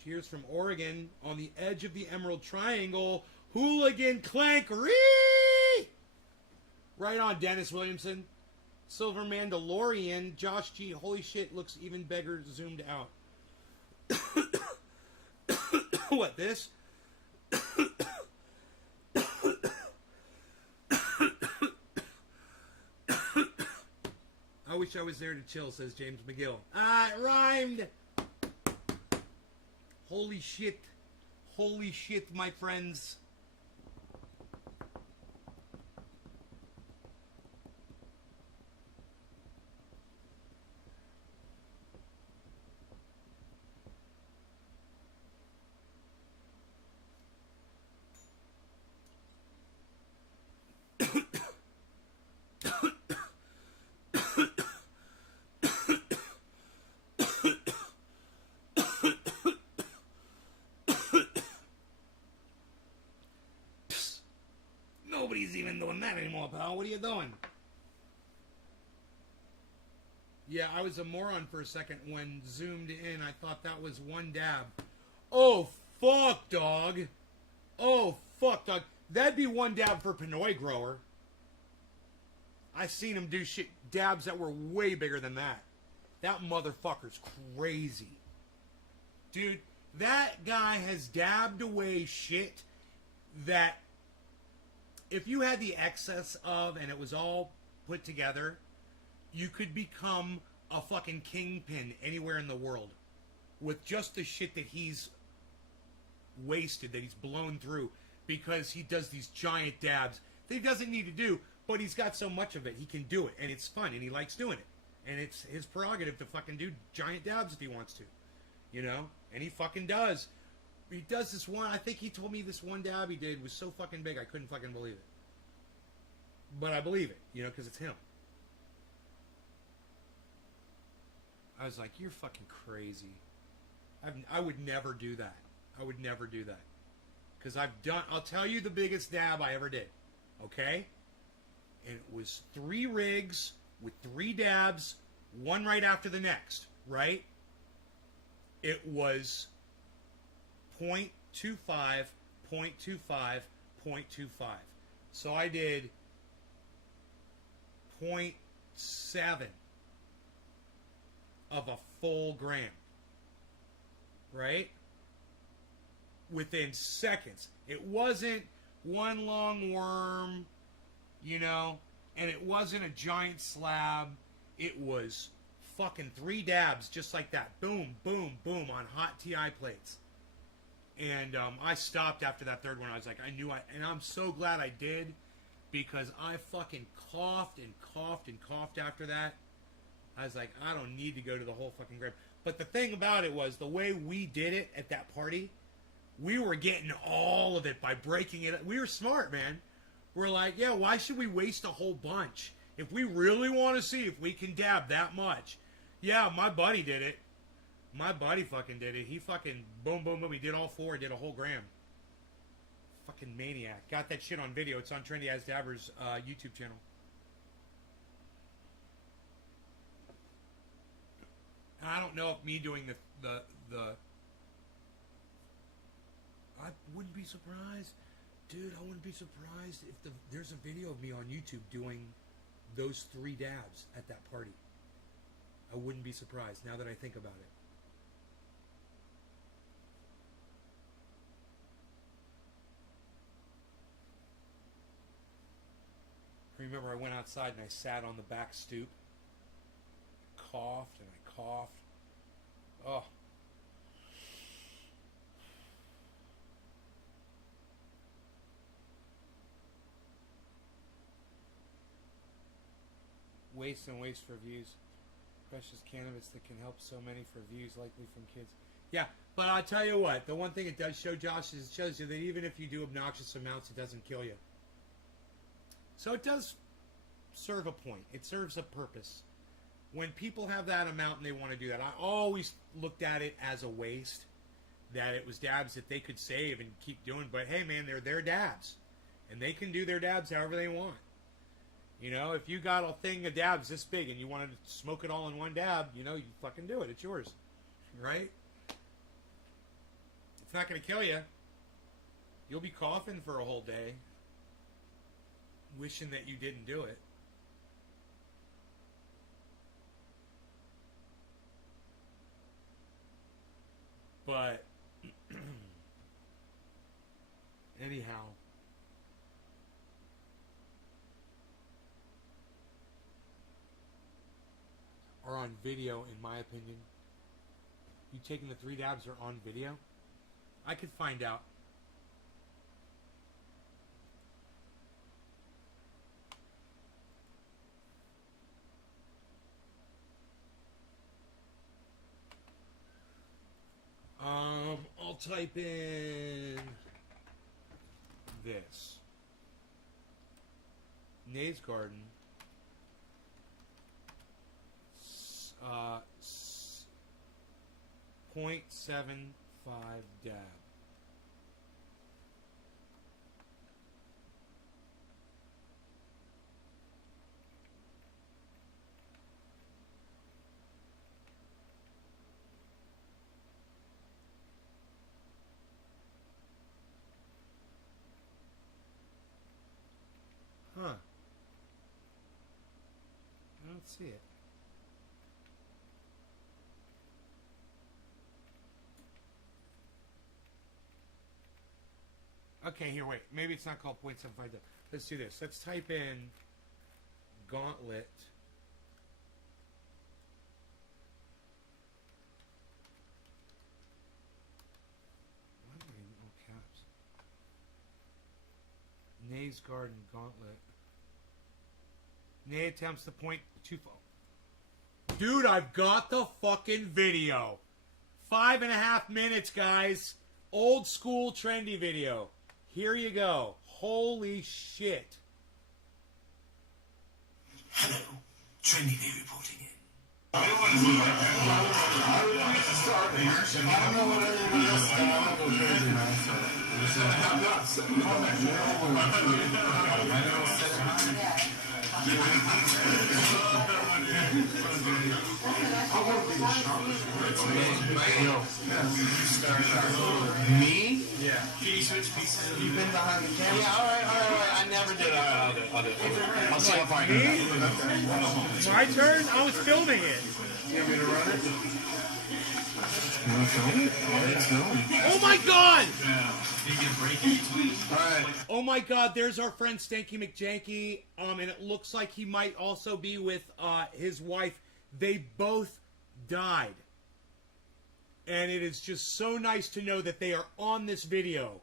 Cheers from Oregon on the edge of the Emerald Triangle. Hooligan Clankery! Right on, Dennis Williamson. Silver Mandalorian. Josh G. Holy shit, looks even bigger zoomed out. What, this? I wish I was there to chill, says James McGill. Ah, it rhymed! Holy shit. Holy shit, my friends. Nobody's even doing that anymore, pal. What are you doing? Yeah, I was a moron for a second when zoomed in. I thought that was one dab. Oh, fuck, dog. Oh, fuck, dog. That'd be one dab for Pinoy grower. I seen him do shit, dabs that were way bigger than that. That motherfucker's crazy. Dude, that guy has dabbed away shit that if you had the excess of and it was all put together, you could become a fucking kingpin anywhere in the world with just the shit that he's wasted, that he's blown through, because he does these giant dabs that he doesn't need to do, but he's got so much of it, he can do it, and it's fun, and he likes doing it. And it's his prerogative to fucking do giant dabs if he wants to, you know? And he fucking does. He does this one, I think he told me this one dab he did was so fucking big, I couldn't fucking believe it. But I believe it, you know, because it's him. I was like, you're fucking crazy. I would never do that. I would never do that. Because I'll tell you the biggest dab I ever did. Okay? And it was 3 rigs with 3 dabs, one right after the next, right? It was 0.25, 0.25, 0.25. So I did 0.7 of a full gram, right? Within seconds. It wasn't one long worm, you know, and it wasn't a giant slab. It was fucking 3 dabs just like that. Boom, boom, boom on hot TI plates. And I stopped after that third one. I was like, and I'm so glad I did, because I fucking coughed and coughed and coughed after that. I was like, I don't need to go to the whole fucking gram. But the thing about it was, the way we did it at that party, we were getting all of it by breaking it. We were smart, man. We're like, yeah, why should we waste a whole bunch? If we really want to see if we can dab that much. Yeah, my buddy did it. My buddy fucking did it. He fucking boom, boom, boom. He did all 4. Did a whole gram. Fucking maniac. Got that shit on video. It's on Trendy As Dabber's YouTube channel. And I don't know if me doing the I wouldn't be surprised. Dude, I wouldn't be surprised if there's a video of me on YouTube doing those 3 dabs at that party. I wouldn't be surprised now that I think about it. Remember, I went outside and I sat on the back stoop, coughed and I coughed. Oh. Waste and waste for views. Precious cannabis that can help so many for views, likely from kids. Yeah, but I'll tell you what, the one thing it does show, Josh, is it shows you that even if you do obnoxious amounts, it doesn't kill you. So it does serve a point. It serves a purpose. When people have that amount and they want to do that, I always looked at it as a waste. That it was dabs that they could save and keep doing. But hey, man, they're their dabs. And they can do their dabs however they want. You know, if you got a thing of dabs this big and you wanted to smoke it all in one dab, you know, you fucking do it. It's yours. Right? not going to kill you. You'll be coughing for a whole day, wishing that you didn't do it. But anyhow, are on video, in my opinion. You taking the 3 dabs are on video? I could find out. I'll type in this. Nays Garden. 0.75 dab. Huh. I don't see it. Okay, here, wait. Maybe it's not called 0.75. Let's do this. Let's type in gauntlet. Why am I in all caps? Nays Garden Gauntlet. Nay attempts to point 2. Dude, I've got the fucking video. 5.5 minutes, guys. Old school trendy video. Here you go. Holy shit. Hello, Trendy Day reporting in. I don't know what everybody else is doing. I'm going to go crazy now. Me? Yeah. Can you switch pieces? You've been behind the camera? Yeah, all right. I never did. I'll do it. I'll see how far I can do. My turn? I was filming it. You want me to run it? You want to film it? Let's go. Oh my god! You can break in between. All right. Oh my god, there's our friend Stanky McJanky. And it looks like he might also be with his wife. They both died. And it is just so nice to know that they are on this video.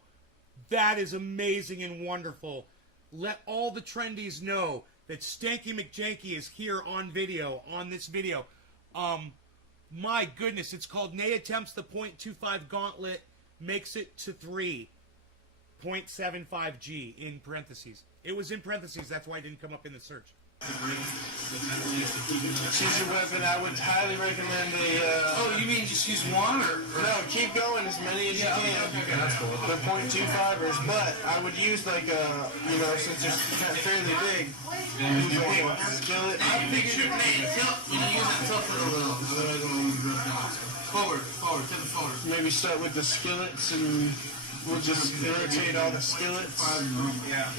That is amazing and wonderful. Let all the trendies know that Stanky McJanky is here on video, on this video. My goodness, it's called Nay Attempts the .25 Gauntlet, makes it to 3.75 G in parentheses. It was in parentheses, that's why it didn't come up in the search. Choose your weapon. I would highly recommend a... Oh, you mean just use one or No, keep going as many as you can. Okay, that's cool. The .25ers, but I would use like a, since it's fairly big, use a big skillet. I figured your name. You use that tougher a little. Forward, to the forward. Maybe start with the skillets and we'll just irritate all the skillets. Yeah.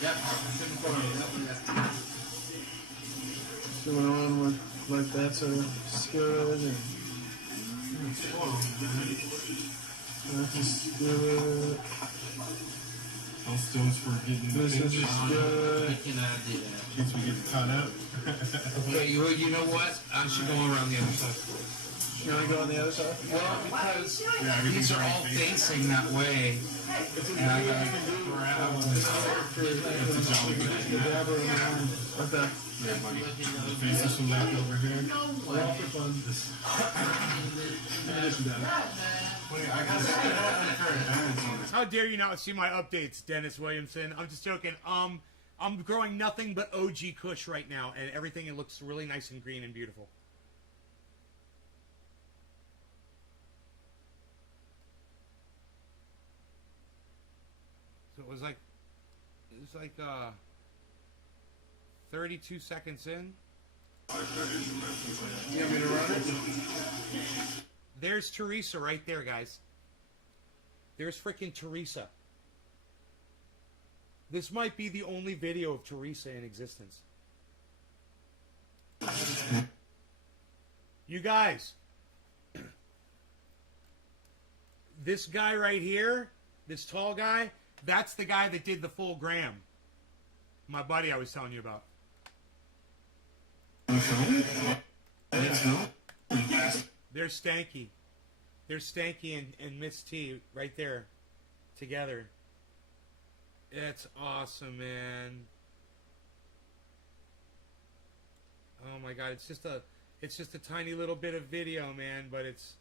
Yep. Going on with like that sort of skillet and that's a skillet. Those stones for getting the This is a pictures I skillet. cannot do that. in case we get caught up. Okay, you know what? I should go around the other side. You want to go on the other side? Well, because Yeah, these are all facing that way. And I got Okay. Faces from left over here. How dare you not see my updates, Dennis Williamson? I'm just joking. I'm growing nothing but OG Kush right now, and everything it looks really nice and green and beautiful. So it was like 32 seconds in. You want me to run it? There's Teresa right there, guys. There's freaking Teresa. This might be the only video of Teresa in existence. You guys, this guy right here, this tall guy, that's the guy that did the full gram. My buddy I was telling you about. There's Stanky. There's Stanky and Miss T right there together. It's awesome, man. Oh my god, it's just a tiny little bit of video, man, but it's,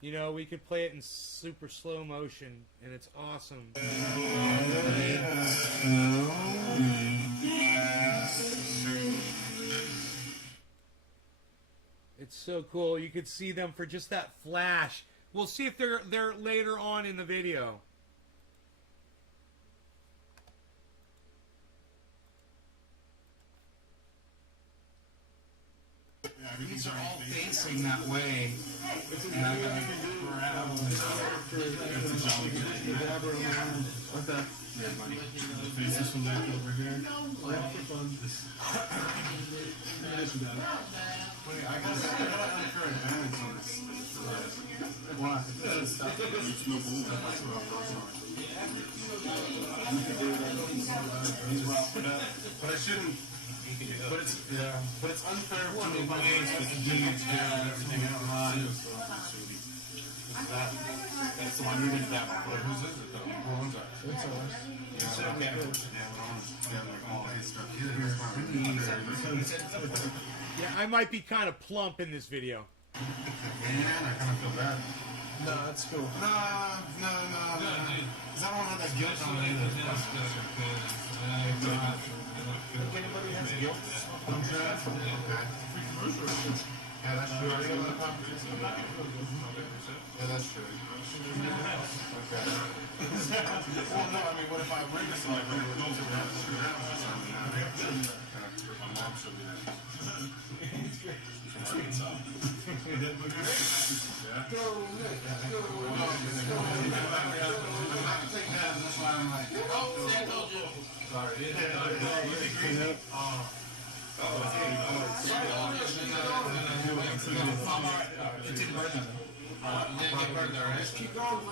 you know, we could play it in super slow motion and it's awesome. It's so cool. You could see them for just that flash. We'll see if they're later on in the video. These are all facing that way. And I gotta grab them. It's a jolly good. What the? Yeah, buddy. Face this one back over here. Wait, I got an unfair advantage on this. Why? It's no bull. But I shouldn't. But it's unfair for the ways that the dudes do everything out. That's the one you did that one. Whose is it though? Ron's it's ours. Yeah, okay. Yeah, like all his stuff. Yeah, I might be kind of plump in this video. Man, I kind of feel bad. No, that's cool. No. Because I don't have that guilt on me. If anybody has guilt, I'm trash. Okay. Yeah, that's true. Yeah, that's true. Okay. Well, no, I mean, what if I bring this like bring it to the house? My mom showed me that. Keep going,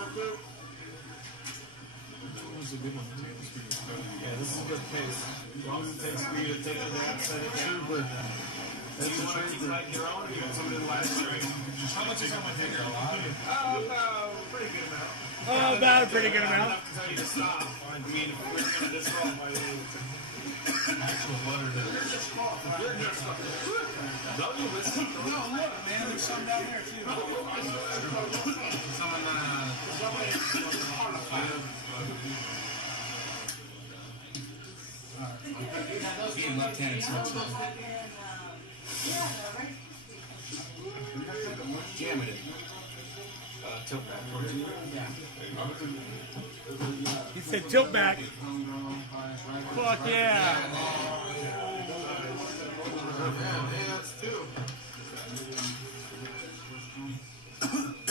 this is a good one. Yeah, this is a good pace. As long as it takes me to take it down, set it down. But that's the truth. You like your own? You got some of the last string. How much is on my finger? A lot? About a pretty good amount. Oh, about a pretty good amount. Enough to tell you to stop. I mean, if we're going to dissolve my actual butter there. No, you listen. No, look, man, there's some down there too. Some on being left-handed sometimes. Jam it in. Tilt back towards you. He said tilt back. Fuck yeah.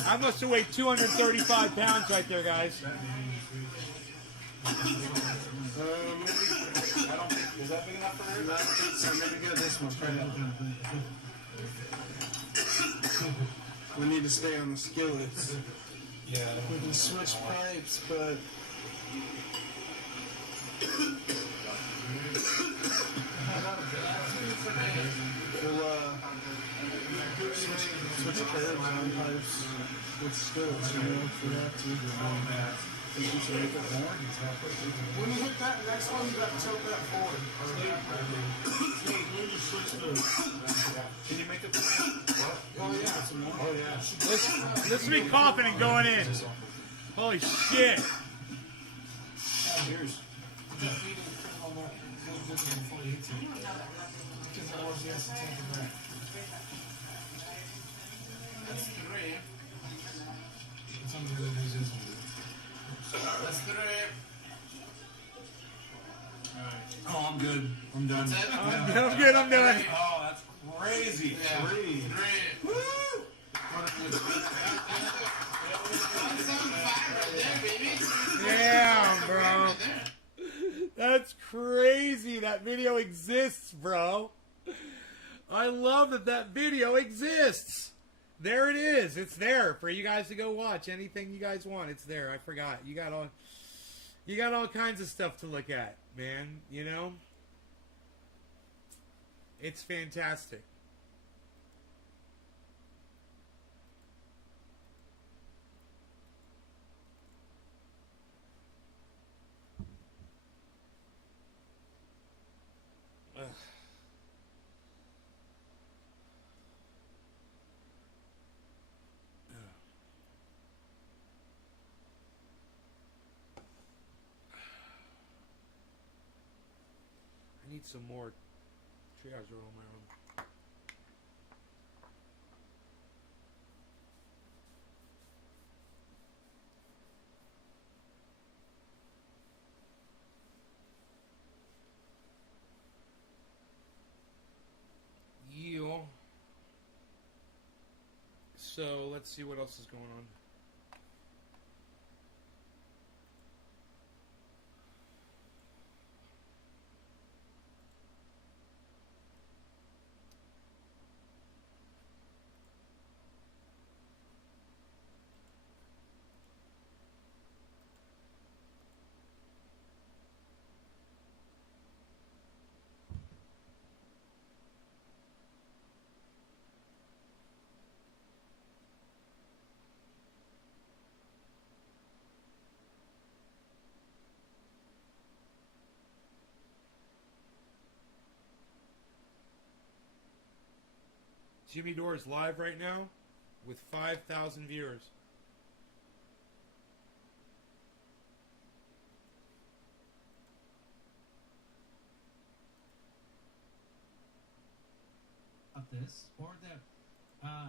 I must have weighed 235 pounds right there, guys. Maybe, I don't think, is that big enough for her? I don't think so. Maybe go this one. Try that. We need to stay on the skillets. Yeah. We can switch pipes, but... We'll, switch curves on pipes with skillets, you know, for that too. When you hit that next one, you got to tilt that forward. Can you make it? What? Oh yeah. Oh yeah. Listen to me coughing and going in. Holy shit. Cheers. That's three. That's three. Oh, I'm good. I'm done. I'm good. I'm done. Oh, that's crazy. Yeah. Three. Woo! That's crazy. That video exists, bro. I love that that video exists. There it is. It's there for you guys to go watch. Anything you guys want, it's there. I forgot. You got all kinds of stuff to look at, man. You know? It's fantastic. Ugh. I need some more triage roll in my room. Yeah. So let's see what else is going on. Jimmy Dore is live right now with 5,000 viewers. About this, or that,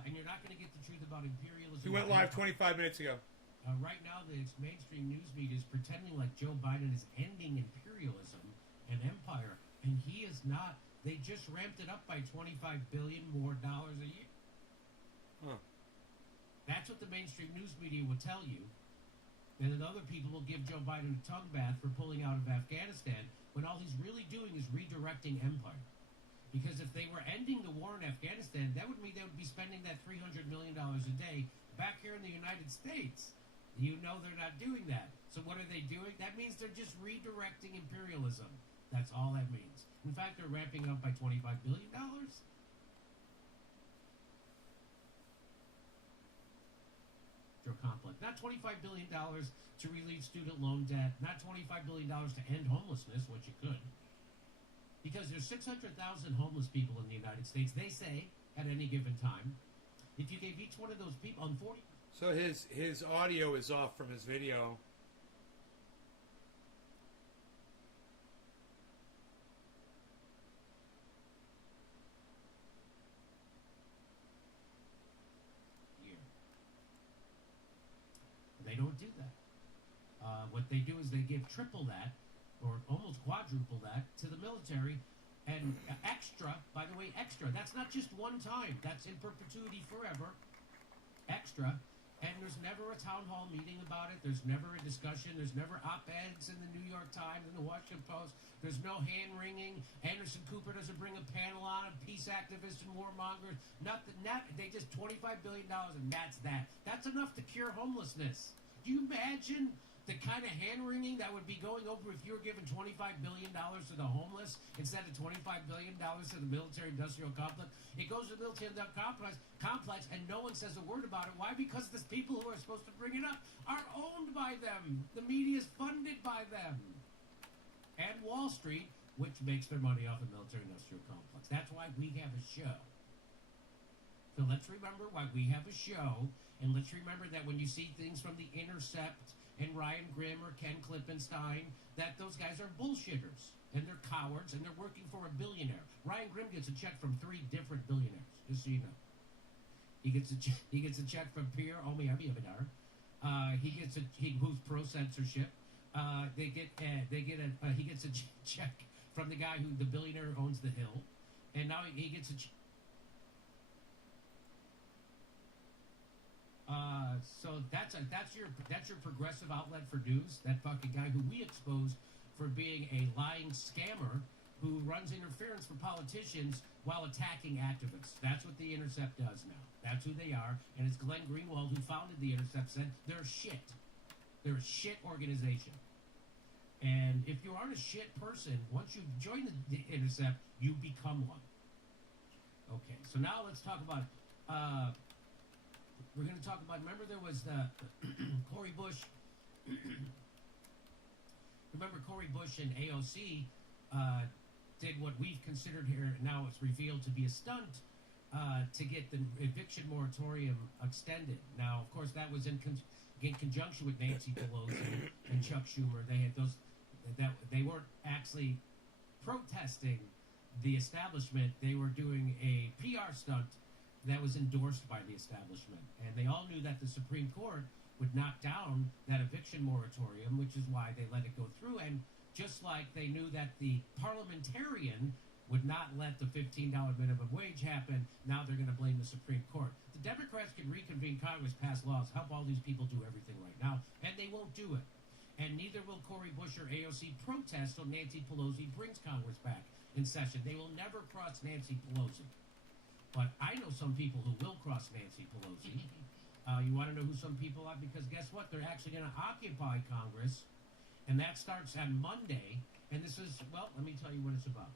and you're not going to get the truth about imperialism. He went live 25 minutes ago. Right now, the mainstream news media is pretending like Joe Biden is ending imperialism and empire, and he is not. They just ramped it up by $25 billion more a year. Huh. That's what the mainstream news media will tell you. And then other people will give Joe Biden a tongue bath for pulling out of Afghanistan when all he's really doing is redirecting empire. Because if they were ending the war in Afghanistan, that would mean they would be spending that $300 million a day back here in the United States. You know they're not doing that. So what are they doing? That means they're just redirecting imperialism. That's all that means. In fact, they're ramping up by $25 billion. Complex. Not $25 billion to relieve student loan debt. Not $25 billion to end homelessness, which you could. Because there's 600,000 homeless people in the United States, they say, at any given time. If you gave each one of those people on 40... So his audio is off from his video. They don't do that. What they do is they give triple that, or almost quadruple that, to the military, and extra, by the way, extra. That's not just one time. That's in perpetuity forever. Extra. And there's never a town hall meeting about it. There's never a discussion. There's never op-eds in the New York Times and the Washington Post. There's no hand-wringing. Anderson Cooper doesn't bring a panel on of peace activists and warmongers. Nothing. They just $25 billion, and that's that. That's enough to cure homelessness. Do you imagine the kind of hand-wringing that would be going over if you were giving $25 billion to the homeless instead of $25 billion to the military-industrial complex? It goes to the military-industrial complex, and no one says a word about it. Why? Because the people who are supposed to bring it up are owned by them. The media is funded by them. And Wall Street, which makes their money off the military-industrial complex. That's why we have a show. So let's remember why we have a show, and let's remember that when you see things from The Intercept and Ryan Grimm or Ken Klippenstein, that those guys are bullshitters, and they're cowards, and they're working for a billionaire. Ryan Grimm gets a check from 3 different billionaires, just so you know. He gets a check from Pierre Omidyar. Who's pro censorship. He gets a check from the guy the billionaire who owns the Hill, and now he gets a. So that's your progressive outlet for news. That fucking guy who we exposed for being a lying scammer who runs interference for politicians while attacking activists. That's what The Intercept does now. That's who they are. And it's Glenn Greenwald, who founded The Intercept, said they're shit. They're a shit organization. And if you aren't a shit person, once you join the Intercept, you become one. Okay, so now let's talk about... we're going to talk about... Remember there was Cory Bush... Remember Cory Bush and AOC did what we've considered here, now it's revealed to be a stunt, to get the eviction moratorium extended. Now, of course, that was in conjunction with Nancy Pelosi and Chuck Schumer. They had those... that they weren't actually protesting the establishment. They were doing a PR stunt that was endorsed by the establishment. And they all knew that the Supreme Court would knock down that eviction moratorium, which is why they let it go through. And just like they knew that the parliamentarian would not let the $15 minimum wage happen, now they're going to blame the Supreme Court. The Democrats can reconvene Congress, pass laws, help all these people do everything right now, and they won't do it. And neither will Cory Bush or AOC protest till Nancy Pelosi brings Congress back in session. They will never cross Nancy Pelosi. But I know some people who will cross Nancy Pelosi. You want to know who some people are? Because guess what? They're actually going to occupy Congress, and that starts on Monday. And this is, well, let me tell you what it's about.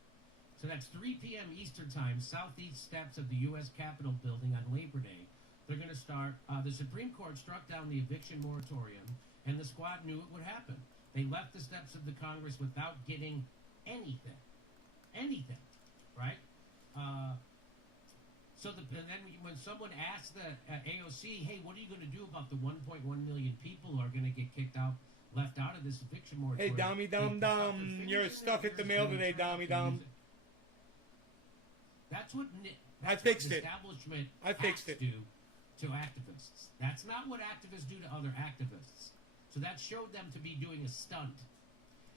So that's 3 p.m. Eastern Time, southeast steps of the U.S. Capitol building on Labor Day. They're going to start. The Supreme Court struck down the eviction moratorium, and the squad knew it would happen. They left the steps of the Congress without getting anything. Anything, right? And then when someone asked the AOC, hey, what are you going to do about the 1.1 million people who are going to get kicked out, left out of this eviction moratorium? Hey, Dommy Dum Dum, your stuff hit the mail today, Dommy Dum. That's what I fixed the it. establishment I fixed it. do to activists. That's not what activists do to other activists. So that showed them to be doing a stunt.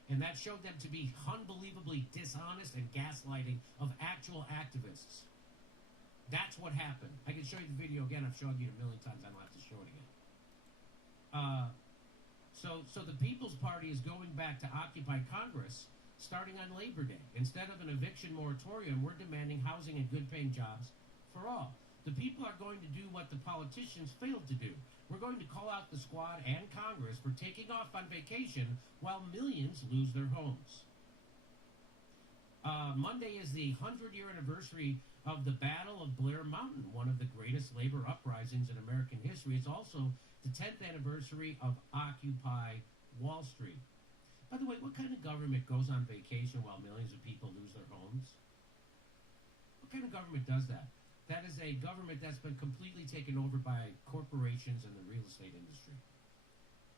And that showed them to be unbelievably dishonest and gaslighting of actual activists. That's what happened. I can show you the video again. I've shown you it a million times. I don't have to show it again. So the People's Party is going back to occupy Congress starting on Labor Day. Instead of an eviction moratorium, we're demanding housing and good-paying jobs for all. The people are going to do what the politicians failed to do. We're going to call out the squad and Congress for taking off on vacation while millions lose their homes. Monday is the 100-year anniversary of the Battle of Blair Mountain, one of the greatest labor uprisings in American history. It's also the 10th anniversary of Occupy Wall Street. By the way, what kind of government goes on vacation while millions of people lose their homes? What kind of government does that? That is a government that's been completely taken over by corporations and the real estate industry.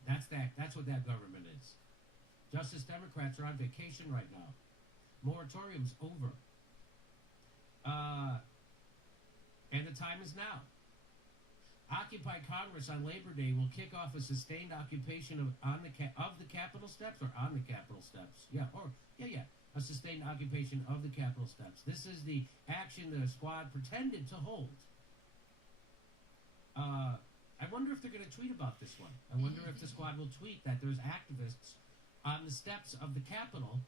That's what that government is. Justice Democrats are on vacation right now. Moratorium's over. And the time is now. Occupy Congress on Labor Day will kick off a sustained occupation of the Capitol steps or on the Capitol steps. A sustained occupation of the Capitol steps. This is the action the squad pretended to hold. I wonder if they're going to tweet about this one. I wonder if the squad will tweet that there's activists on the steps of the Capitol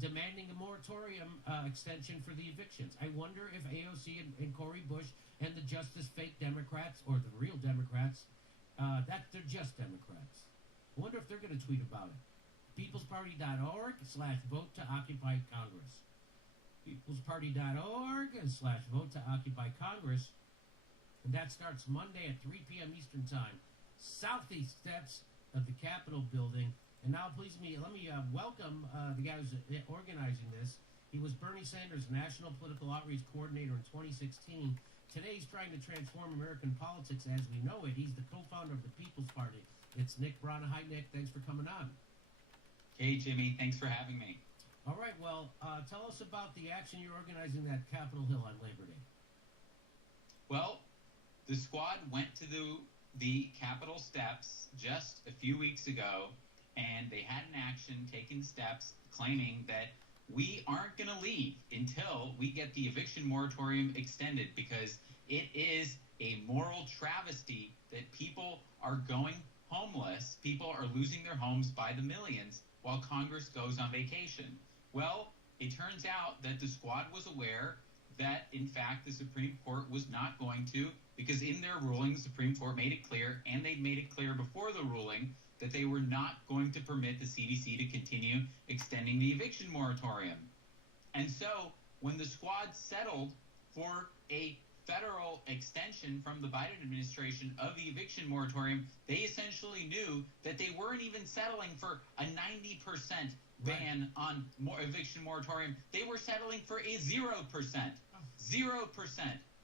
demanding a moratorium extension for the evictions. I wonder if AOC and Cory Bush and the Justice fake Democrats, or the real Democrats, that they're just Democrats. I wonder if they're going to tweet about it. peoplesparty.org/vote to occupy Congress. peoplesparty.org/vote to occupy Congress. And that starts Monday at 3 p.m. Eastern Time. Southeast steps of the Capitol building. And now, please, let me welcome the guy who's organizing this. He was Bernie Sanders' National Political Outreach Coordinator in 2016. Today, he's trying to transform American politics as we know it. He's the co-founder of the People's Party. It's Nick Braun. Hi, Nick. Thanks for coming on. Hey, Jimmy. Thanks for having me. All right. Well, tell us about the action you're organizing at Capitol Hill on Labor Day. Well, the squad went to the Capitol steps just a few weeks ago, and they had an action taking steps claiming that we aren't going to leave until we get the eviction moratorium extended, because it is a moral travesty that people are going homeless. People are losing their homes by the millions while Congress goes on vacation. Well, it turns out that the squad was aware that, in fact, the Supreme Court was not going to, because in their ruling, the Supreme Court made it clear, and they'd made it clear before the ruling, that they were not going to permit the CDC to continue extending the eviction moratorium. And so, when the squad settled for a federal extension from the Biden administration of the eviction moratorium, they essentially knew that they weren't even settling for a 90% ban on eviction moratorium. They were settling for a 0%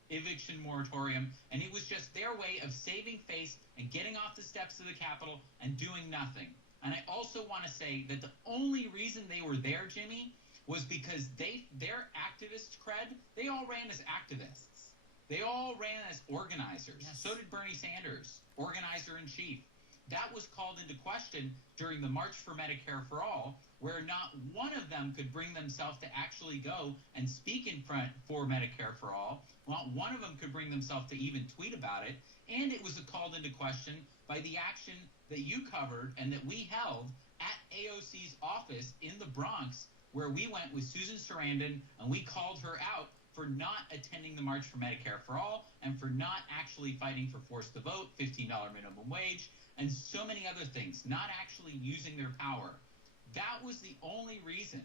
eviction moratorium, and it was just their way of saving face and getting off the steps of the Capitol and doing nothing. And I also want to say that the only reason they were there, Jimmy, was because their activist cred, they all ran as activists. They all ran as organizers. Yes. So did Bernie Sanders, organizer-in-chief. That was called into question during the March for Medicare for All, where not one of them could bring themselves to actually go and speak in front for Medicare for All. Not one of them could bring themselves to even tweet about it. And it was called into question by the action that you covered and that we held at AOC's office in the Bronx, where we went with Susan Sarandon and we called her out for not attending the March for Medicare for All and for not actually fighting for forced to vote, $15 minimum wage, and so many other things, not actually using their power. That was the only reason.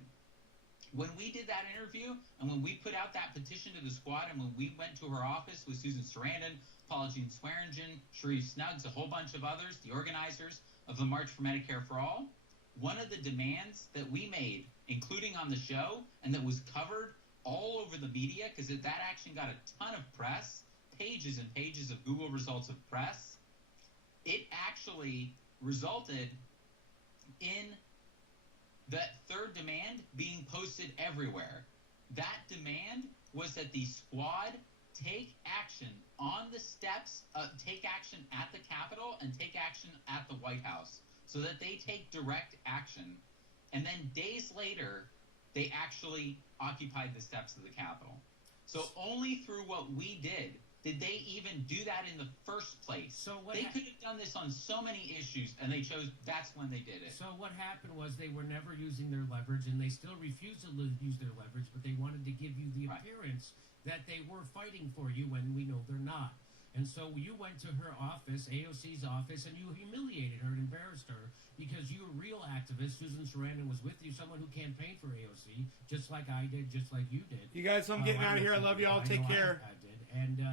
When we did that interview and when we put out that petition to the squad and when we went to her office with Susan Sarandon, Paula Jean Swearingen, Sharif Snuggs, a whole bunch of others, the organizers of the March for Medicare for All, one of the demands that we made, including on the show, and that was covered all over the media, because that action got a ton of press, pages and pages of Google results of press, it actually resulted in that third demand being posted everywhere. That demand was that the squad take action on the steps, take action at the Capitol, and take action at the White House, so that they take direct action. And then days later, they actually occupied the steps of the Capitol. So only through what we did they even do that in the first place. So what they could have done this on so many issues, and they chose that's when they did it. So what happened was they were never using their leverage, and they still refused to use their leverage, but they wanted to give you the appearance that they were fighting for you when we know they're not. And so you went to her office, AOC's office, and you humiliated her and embarrassed her because you were a real activist. Susan Sarandon was with you, someone who campaigned for AOC, just like I did, just like you did. You guys, I'm getting out of here. I love you all. Take care. I did. And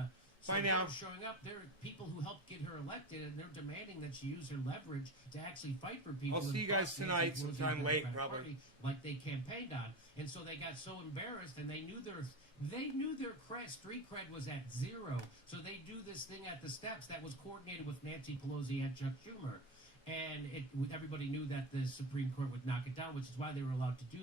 so bye now. Showing up, there are people who helped get her elected, and they're demanding that she use her leverage to actually fight for people. I'll see you guys tonight, sometime late, probably. Like they campaigned on, and so they got so embarrassed, and they knew their street cred was at zero. So they do this thing at the steps that was coordinated with Nancy Pelosi and Chuck Schumer, and everybody knew that the Supreme Court would knock it down, which is why they were allowed to do